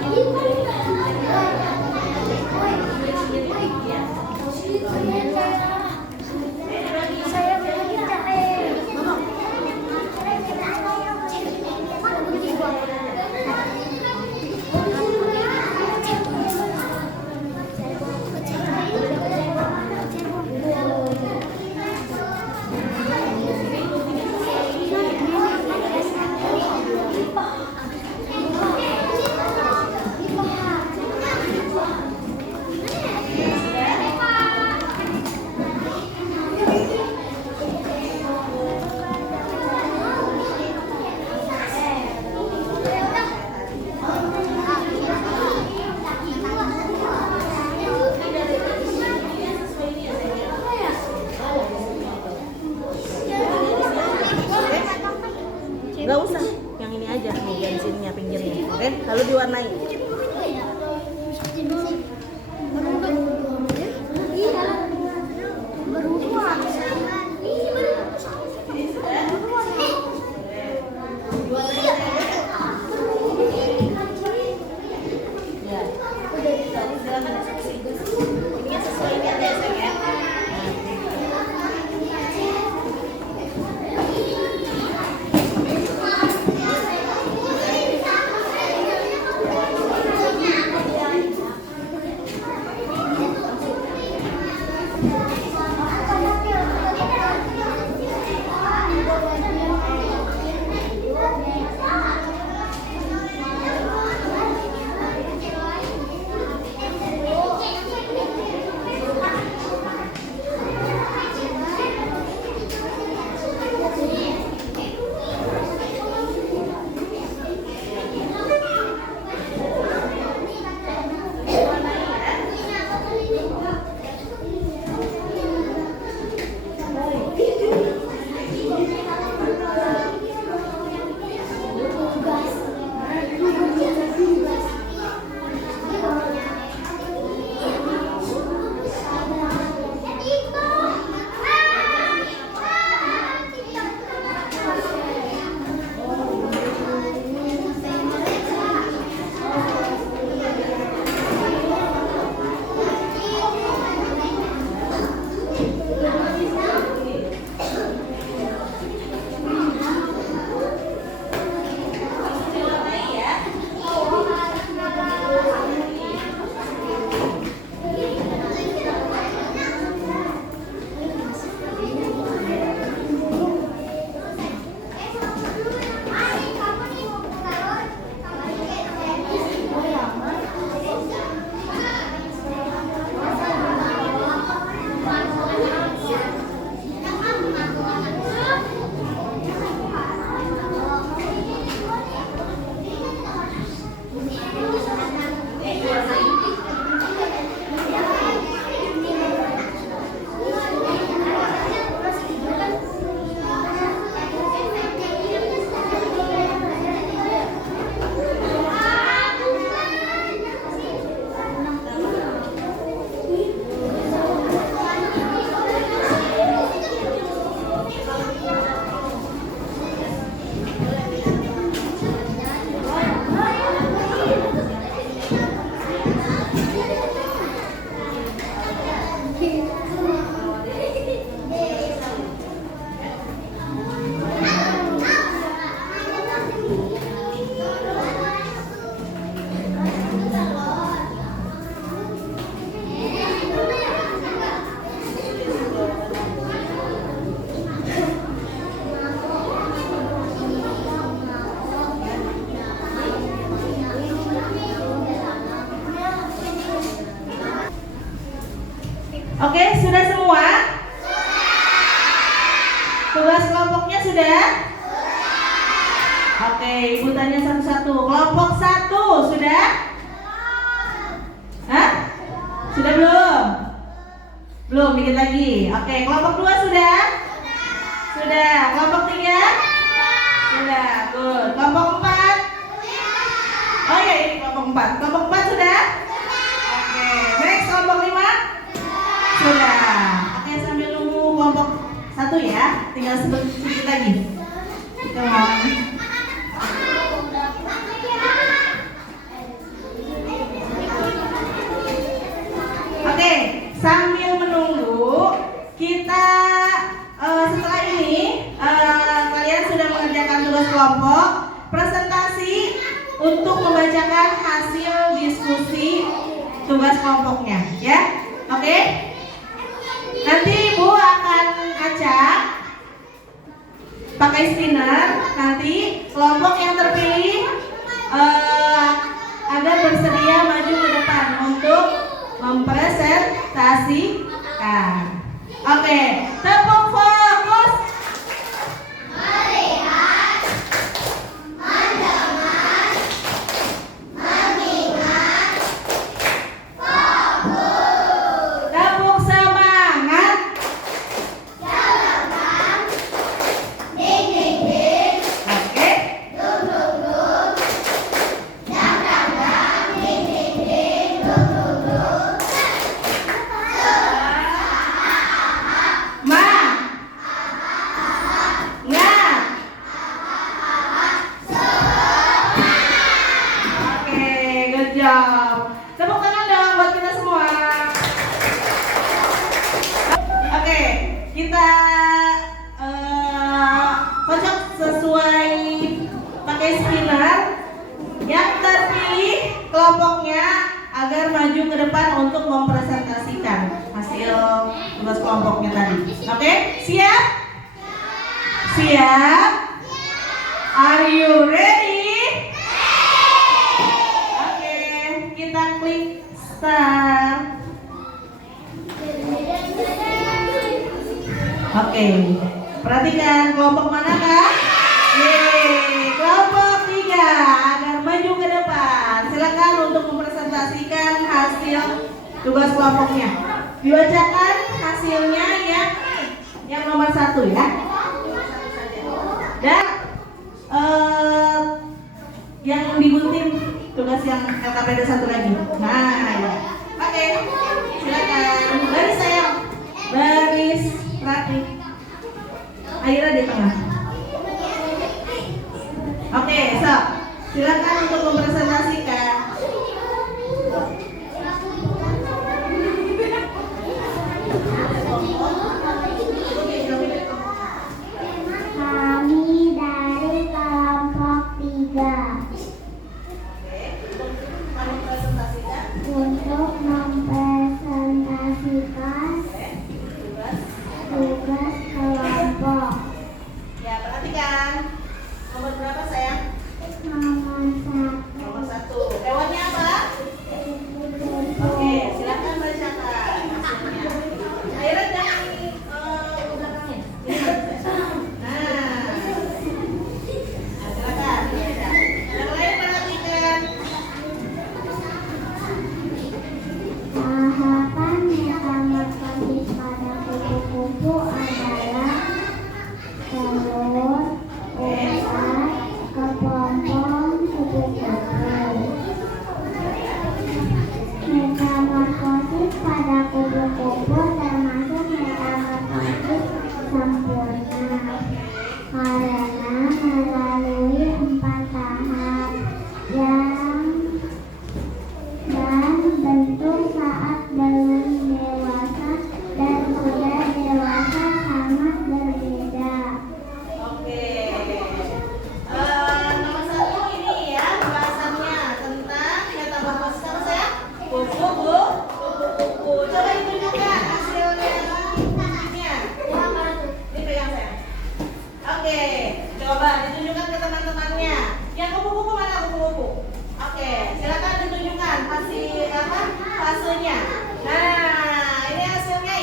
Oke, sudah semua? Tugas kelompoknya sudah? Oke, ibu tanya satu-satu. Kelompok 1 sudah? Hah? Sudah belum? Belum, dikit lagi. Oke, kelompok 2 sudah? Sudah. Kelompok 3? Sudah, good. Kelompok 4? Oh ya, ini kelompok 4. Kelompok 4 sudah? Oke, next kelompok 5? Sudah. Oke, sambil nunggu kelompok 1 ya. Tinggal sedikit lagi. Come on. Oke, sambil menunggu kita setelah ini kalian sudah mengerjakan tugas kelompok, presentasi untuk membacakan hasil diskusi tugas kelompoknya, ya. Oke? Nanti Ibu akan acak pakai spinner. Nanti kelompok yang terpilih agar bersedia maju ke depan untuk mempresentasikan. Oke, tepuk fokus. Melihat, mendengar, mengingat, fokus. Tepuk semangat. Jalankan, ding ding ding, Oke. dung dung dung, dang dang dang, ding ding ding, dung dung dung. Ma. Nga. Oke, good job. Tepuk tangan dong buat kita semua. Oke, kita kocok sesuai pakai spinner. Yang terpilih kelompoknya agar maju ke depan untuk mempresentasikan hasil tugas kelompoknya tadi. Oke, siap? Siap? Are you ready? Oke, kita klik start. Oke, perhatikan kelompok manakah? Yeay, kelompok 3 agar maju ke depan. Silakan untuk mempresentasikan hasil tugas kelompoknya. Dibacakan hasilnya yang nomor 1 ya. Dan yang digunting tugas yang LKPD 1 lagi. Nah, ya. Oke, silakan. Baris sayang, baris rapi. Aira di tengah. Oke, so silakan untuk mempresentasikan. Kami dari kelompok 3 untuk mempresentasikan tugas kelompok. Ya, perhatikan. Nomor berapa sayang? Nomor 1. Nomor 1. Hewannya apa? Oke, silakan bacakan hasilnya. Aira jangan belakangnya. Nah, silakan. Yang lain perhatikan. Tahapan metamorfosis pada kupu-kupu adalah telur, ulat, kepompong, kupu-kupu. Metamorfosis pada kupu-kupu termasuk metamorfosis sempurna karena melalui 4 tahap dan bentuk saat belum dewasa dan sudah dewasa sangat berbeda. Oke. Nomor 1 ini ya bahasannya tentang metamorfosis apa sayang? Kupu-kupu. Coba ditunjukkan hasilnya. Ini pegang sayang. Oke, coba ditunjukkan ke teman-temannya. Yang kupu-kupu mana kupu-kupu? Oke, silakan ditunjukkan hasil apa? Hasilnya. Nah, ini hasilnya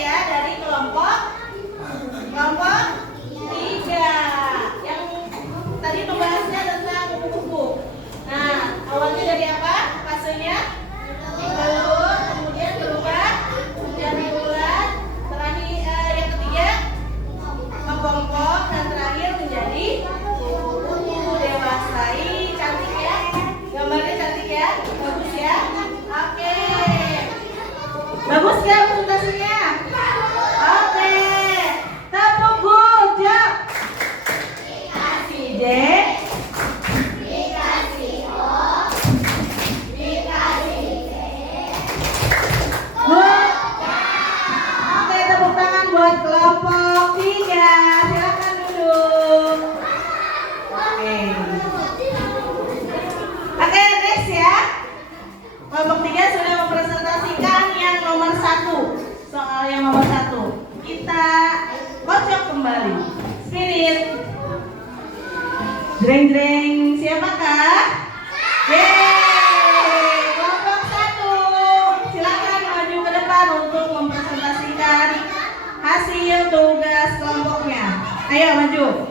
presentasinya? Oke. Tepuk gojek. Dikasih J. Dikasih O. Dikasih J. Oke, tepuk tangan buat kelompok 3. Silakan duduk. Oke. Oke, next ya. Kelompok 3 sudah mempresentasikan yang nomor 1. Soal yang nomor 1. Kita kocok kembali. Spirit. Jreng-jreng, siapakah? Yeay, kelompok 1. Silakan maju ke depan untuk mempresentasikan hasil tugas kelompoknya. Ayo maju.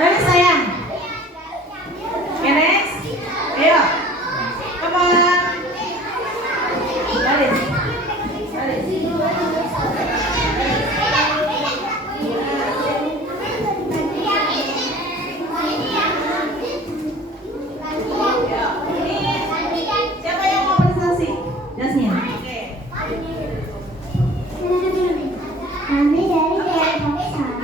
Baris sayang. Oke, next. Ayo. Come on. Baris. Baris. Siapa yang mau presentasi? Jasmine. Oke. Kami dari kelompok 1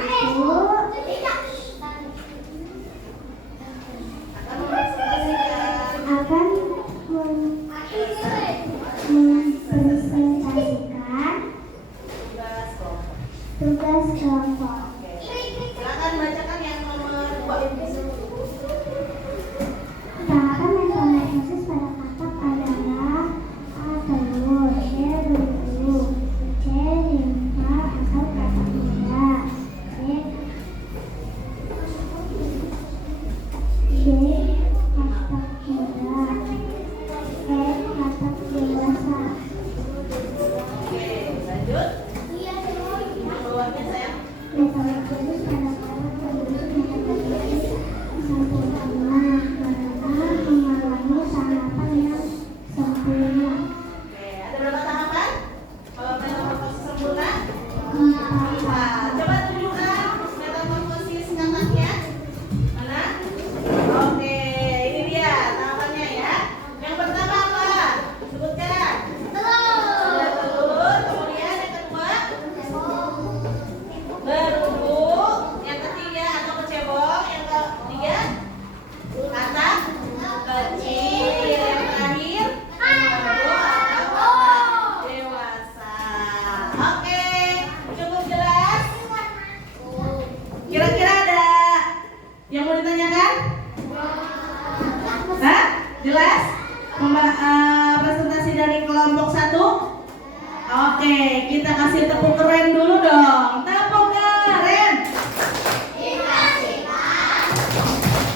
akan mempresentasikan tugas kelompok. Silakan bacakan yang nomor 2. Tahapan metamorfosis pada katak adalah A. Telur, B. Dulu, C. Limpa atau katak muda, D. Katak muda, E. Katak dewasa. Oke, lanjut. Yang bawahnya sayang. Metamorfosis pada katak penduduk metamorfosis sempurna karena mengalami tahapan yang sempurna. Oke, ada berapa tahapan? Kalau metamorfosis sempurna? 4. Wah, coba tunjukkan metamorfosis kataknya. Mana? Oke, ini dia tahapannya ya. Yang pertama apa? Sebutkan. Sudah telur, kemudian yang kedua beruduk, yang ketiga atau kecebong, yang ketiga katak kecil, yang terakhir beruduk atau katak dewasa. Oke, cukup jelas? Kira-kira ada yang mau ditanyakan? Hah? Jelas? Presentasi dari kelompok 1? Oke, kita kasih tepuk keren dulu dong. Tepuk keren. Dikasih A,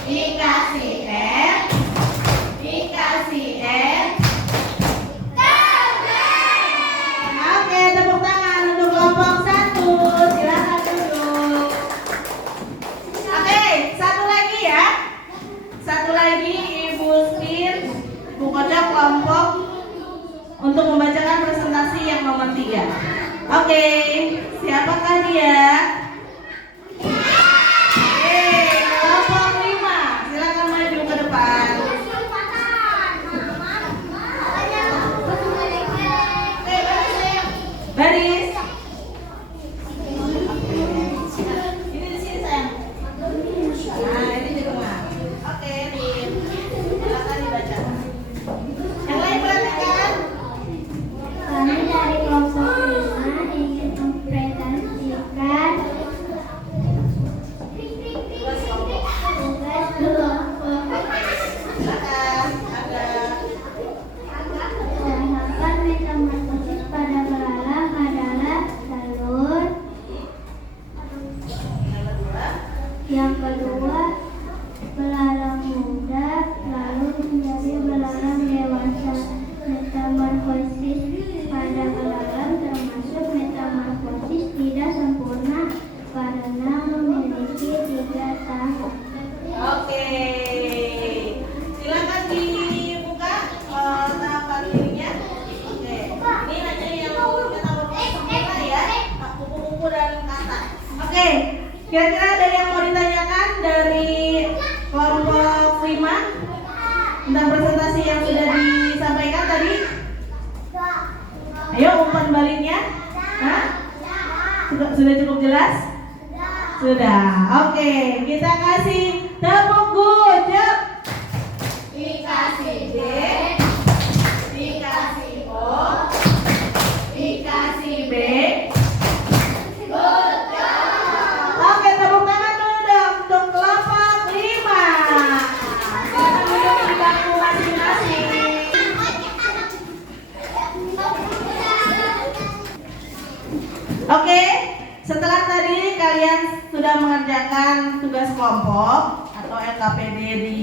dikasih F, dikasih N. Oke, tepuk tangan untuk kelompok 1. Silakan duduk. Oke, satu lagi ya. Satu lagi Ibu Spin, Bu Kocok kelompok untuk membacakan presentasi yang nomor 3. Oke, siapakah dia? Kelompok 5. Silakan maju ke depan. Baris. Ini di sini sayang. Nah, ini di tengah. Oke, Rin. Silakan dibaca. Yang lain perhatikan. Kami dari kelompok 5 ingin mempresentasikan Tugas kelompok. tugas kelompok. Silakan. Ada. Tahapan metamorfosis pada belalang adalah telur. Yang kedua, belalang muda lalu menjadi belalang dewasa. Metamorfosis pada belalang termasuk metamorfosis tidak sempurna karena memiliki 3 tahap. Oke. Silakan dibuka tahapan ininya. Oke. Ini hanya yang metamorfosis sempurna ya. Kupu-kupu dan kata. Oke. Kira-kira ada yang mau ditanyakan dari kelompok 5 tentang presentasi yang sudah disampaikan tadi? Ayo umpan baliknya. Hah? Sudah cukup jelas? Sudah. Oke, kita kasih tepuk gojek. Dikasih D, dikasih O, dikasih B. Good job. Oke, tepuk tangan dulu dong untuk kelompok 5. Silakan duduk di bangku masing-masing. Oke, setelah tadi kalian sudah mengerjakan tugas kelompok atau LKPD di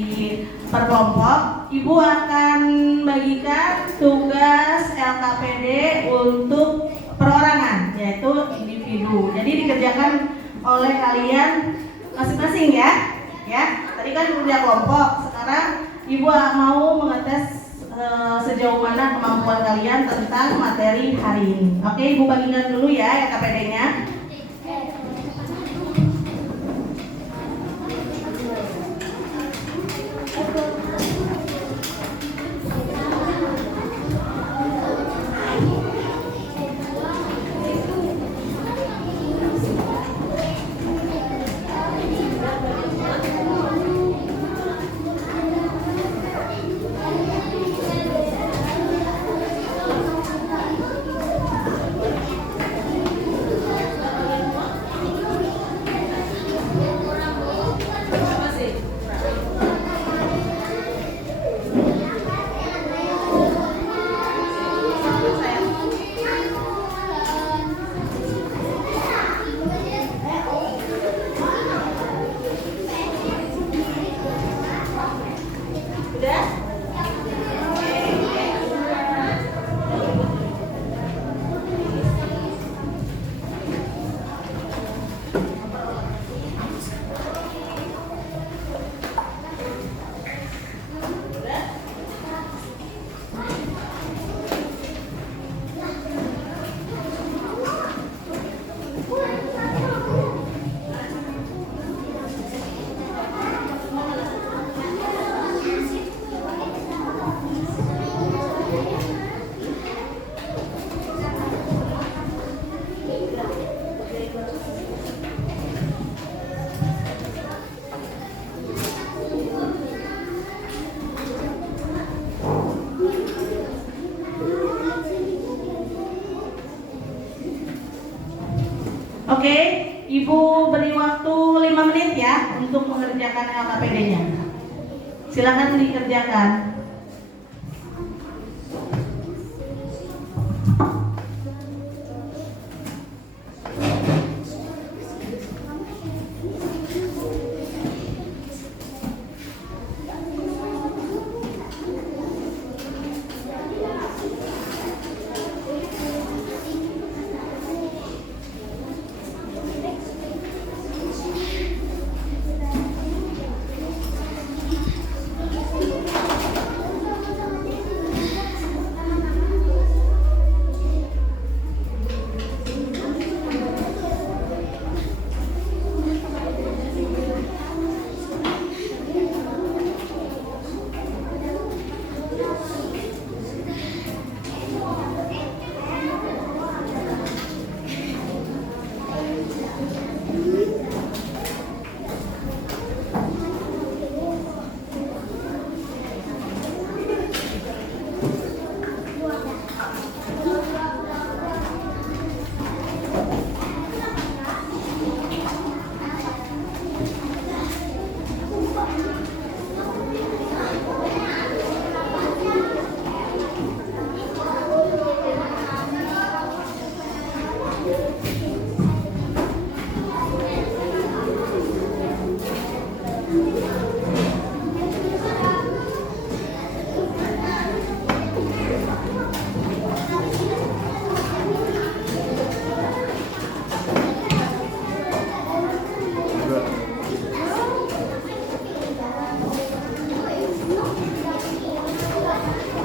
per kelompok, Ibu akan bagikan tugas LKPD untuk perorangan, yaitu individu. Jadi dikerjakan oleh kalian masing-masing ya. Ya, tadi kan kerja kelompok, sekarang Ibu mau mengetes sejauh mana kemampuan kalian tentang materi hari ini. Oke, Ibu bagikan dulu ya LKPD-nya. Oke, Ibu beri waktu 5 menit ya untuk mengerjakan LKPD-nya. Silakan dikerjakan.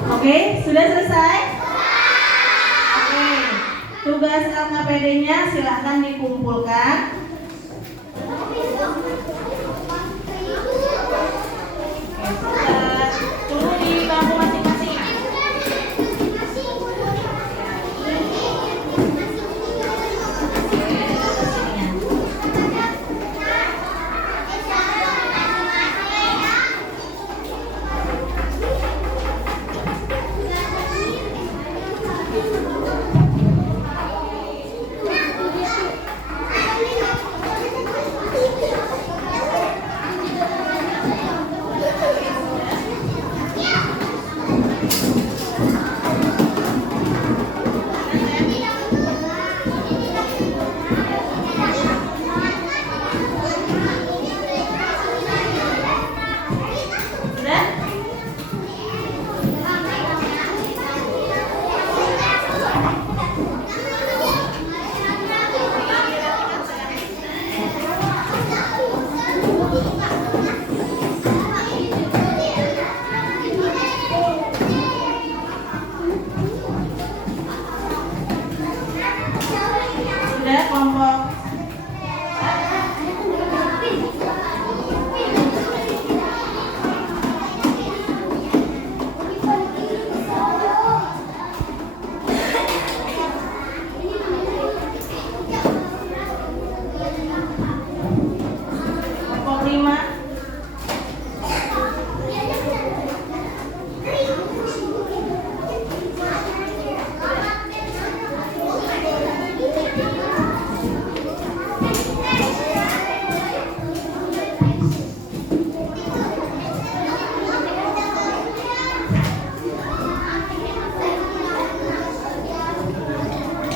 Oke, sudah selesai? Oke, tugas LKPD-nya silahkan dikumpulkan. Oke, tunggu di bangku masing-masing. Sudah kelompok kelompok 5.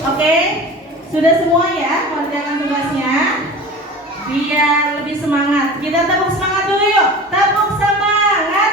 Oke, sudah semua ya mengerjakan tugasnya? Biar lebih semangat. Kita tepuk semangat dulu yuk. Tepuk semangat.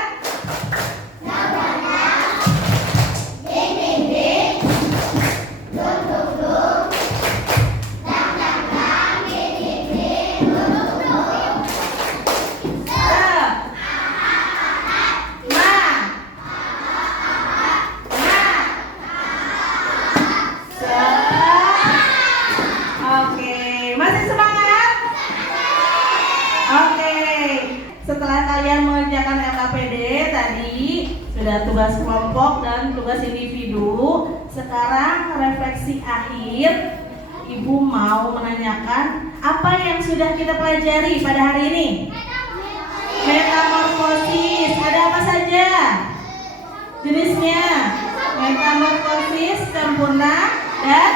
Setelah kalian mengerjakan LKPD tadi, sudah tugas kelompok dan tugas individu. Sekarang refleksi akhir. Ibu mau menanyakan apa yang sudah kita pelajari pada hari ini? Metamorfosis. Ada apa saja jenisnya? Metamorfosis sempurna dan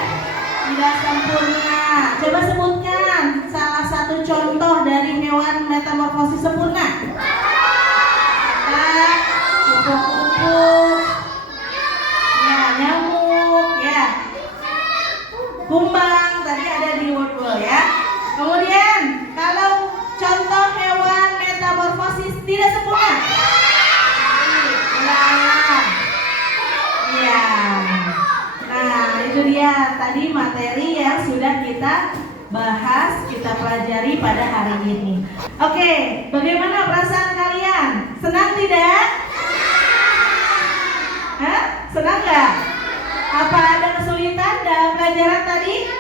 tidak sempurna. Coba sebutkan salah satu contoh dari hewan metamorfosis sempurna. Kupu-kupu, ya, nyamuk, ya, kumbang. Tadi ada di word ya. Kemudian kalau contoh hewan metamorfosis tidak sempurna, belalang. Ya. Nah, itu dia tadi materi yang sudah kita bahas, kita pelajari pada hari ini. Oke, bagaimana perasaan kalian? Senang tidak? Hah? Senang nggak? Apa ada kesulitan dalam pelajaran tadi?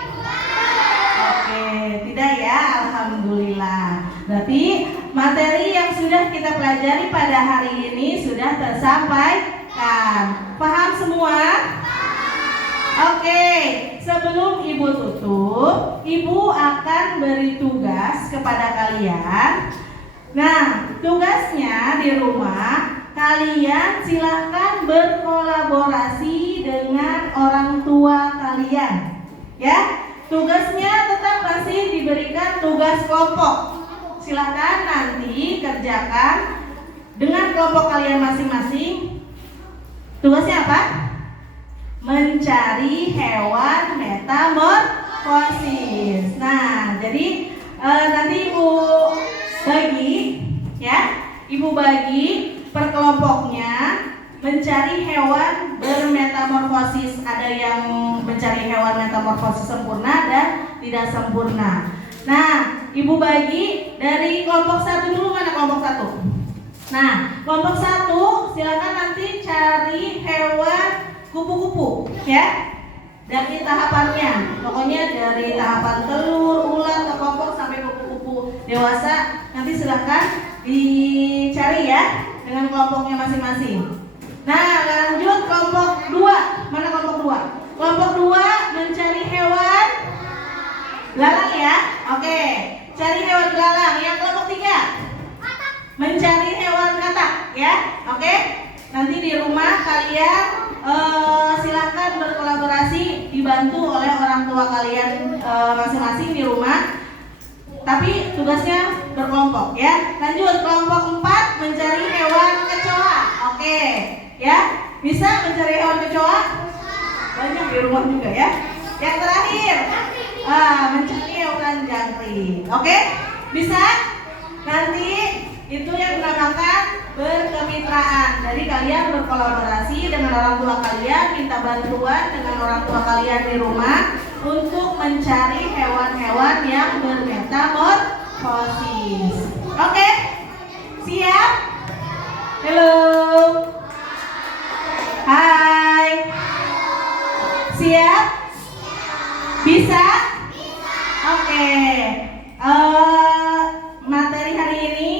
Oke, tidak ya? Alhamdulillah. Berarti materi yang sudah kita pelajari pada hari ini sudah tersampaikan. Paham semua? Oke, sebelum Ibu tutup, Ibu akan beri tugas kepada kalian. Nah, tugasnya di rumah, kalian silahkan berkolaborasi dengan orang tua kalian. Ya, tugasnya tetap masih diberikan tugas kelompok. Silahkan nanti kerjakan dengan kelompok kalian masing-masing. Tugasnya apa? Mencari hewan metamorfosis. Nah, jadi nanti Ibu bagi ya, Ibu bagi per kelompoknya mencari hewan bermetamorfosis. Ada yang mencari hewan metamorfosis sempurna dan tidak sempurna. Nah, Ibu bagi dari kelompok 1 dulu. Mana kelompok 1? Nah, kelompok 1 silakan nanti cari hewan kupu-kupu ya, dari tahapannya, pokoknya dari tahapan telur, ulat, kekokok sampai kupu-kupu dewasa. Nanti silahkan dicari ya dengan kelompoknya masing-masing. Nah, lanjut kelompok 2. Mana kelompok 2? Kelompok 2 mencari hewan belalang ya. Oke, cari hewan belalang. Yang kelompok 3 mencari hewan katak ya. Oke, nanti di rumah kalian silahkan berkolaborasi, dibantu oleh orang tua kalian masing-masing di rumah. Tapi tugasnya berkelompok ya. Lanjut kelompok 4 mencari hewan kecoa. Oke, ya, bisa mencari hewan kecoa? Banyak di rumah juga ya. Yang terakhir mencari hewan jangkrik. Oke, bisa? Nanti itu yang dinamakan berkemitraan. Jadi kalian berkolaborasi dengan orang tua kalian, minta bantuan dengan orang tua kalian di rumah untuk mencari hewan-hewan yang bermetamorfosis. Oke? Siap? Halo. Hai. Siap? Bisa? Oke. Materi hari ini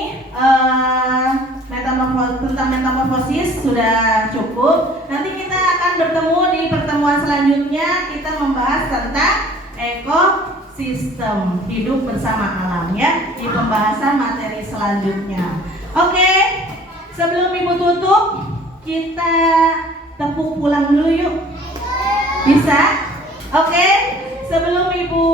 tentang metamorfosis sudah cukup. Nanti kita akan bertemu di pertemuan selanjutnya. Kita membahas tentang ekosistem, hidup bersama alam ya, di pembahasan materi selanjutnya. Oke, sebelum Ibu tutup, kita tepuk pulang dulu yuk. Bisa? Oke. Sebelum Ibu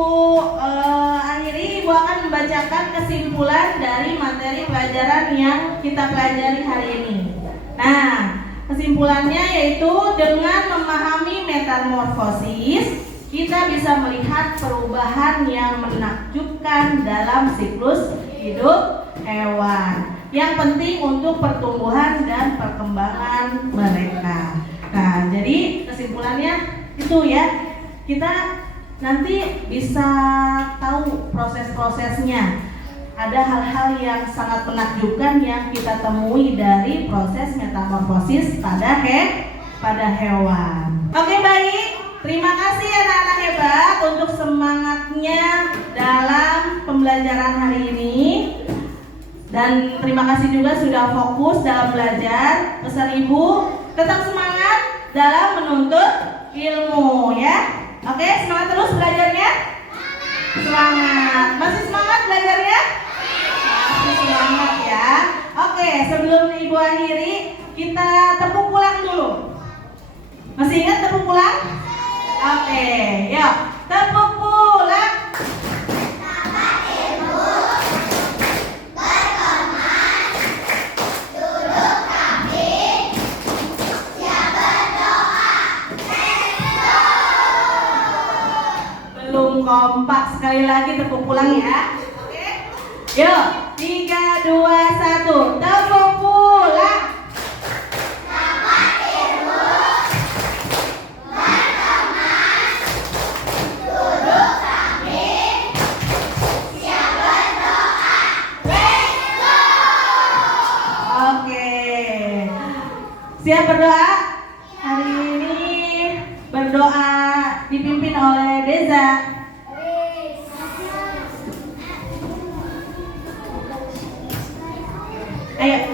akhiri, Ibu akan membacakan kesimpulan dari materi pelajaran yang kita pelajari hari ini. Nah, kesimpulannya yaitu dengan memahami metamorfosis, kita bisa melihat perubahan yang menakjubkan dalam siklus hidup hewan yang penting untuk pertumbuhan dan perkembangan mereka. Nah, jadi kesimpulannya itu ya, kita nanti bisa tahu proses-prosesnya. Ada hal-hal yang sangat menakjubkan yang kita temui dari proses metamorfosis pada hewan. Oke, baik. Terima kasih anak-anak hebat untuk semangatnya dalam pembelajaran hari ini. Dan terima kasih juga sudah fokus dalam belajar. Pesan Ibu, tetap semangat dalam menuntut ilmu ya. Oke, semangat terus belajarnya? Semangat. Masih semangat belajarnya? Masih semangat ya. Oke, sebelum Ibu akhiri, kita tepuk pulang dulu. Masih ingat tepuk pulang? Oke, yuk tepuk pulang. Belum kompak, sekali lagi tepuk pulang ya. Oke. Yuk, 3, 2, 1, tepuk pulang. Siap berdoa? Hari ini berdoa dipimpin oleh Deza. Ayo.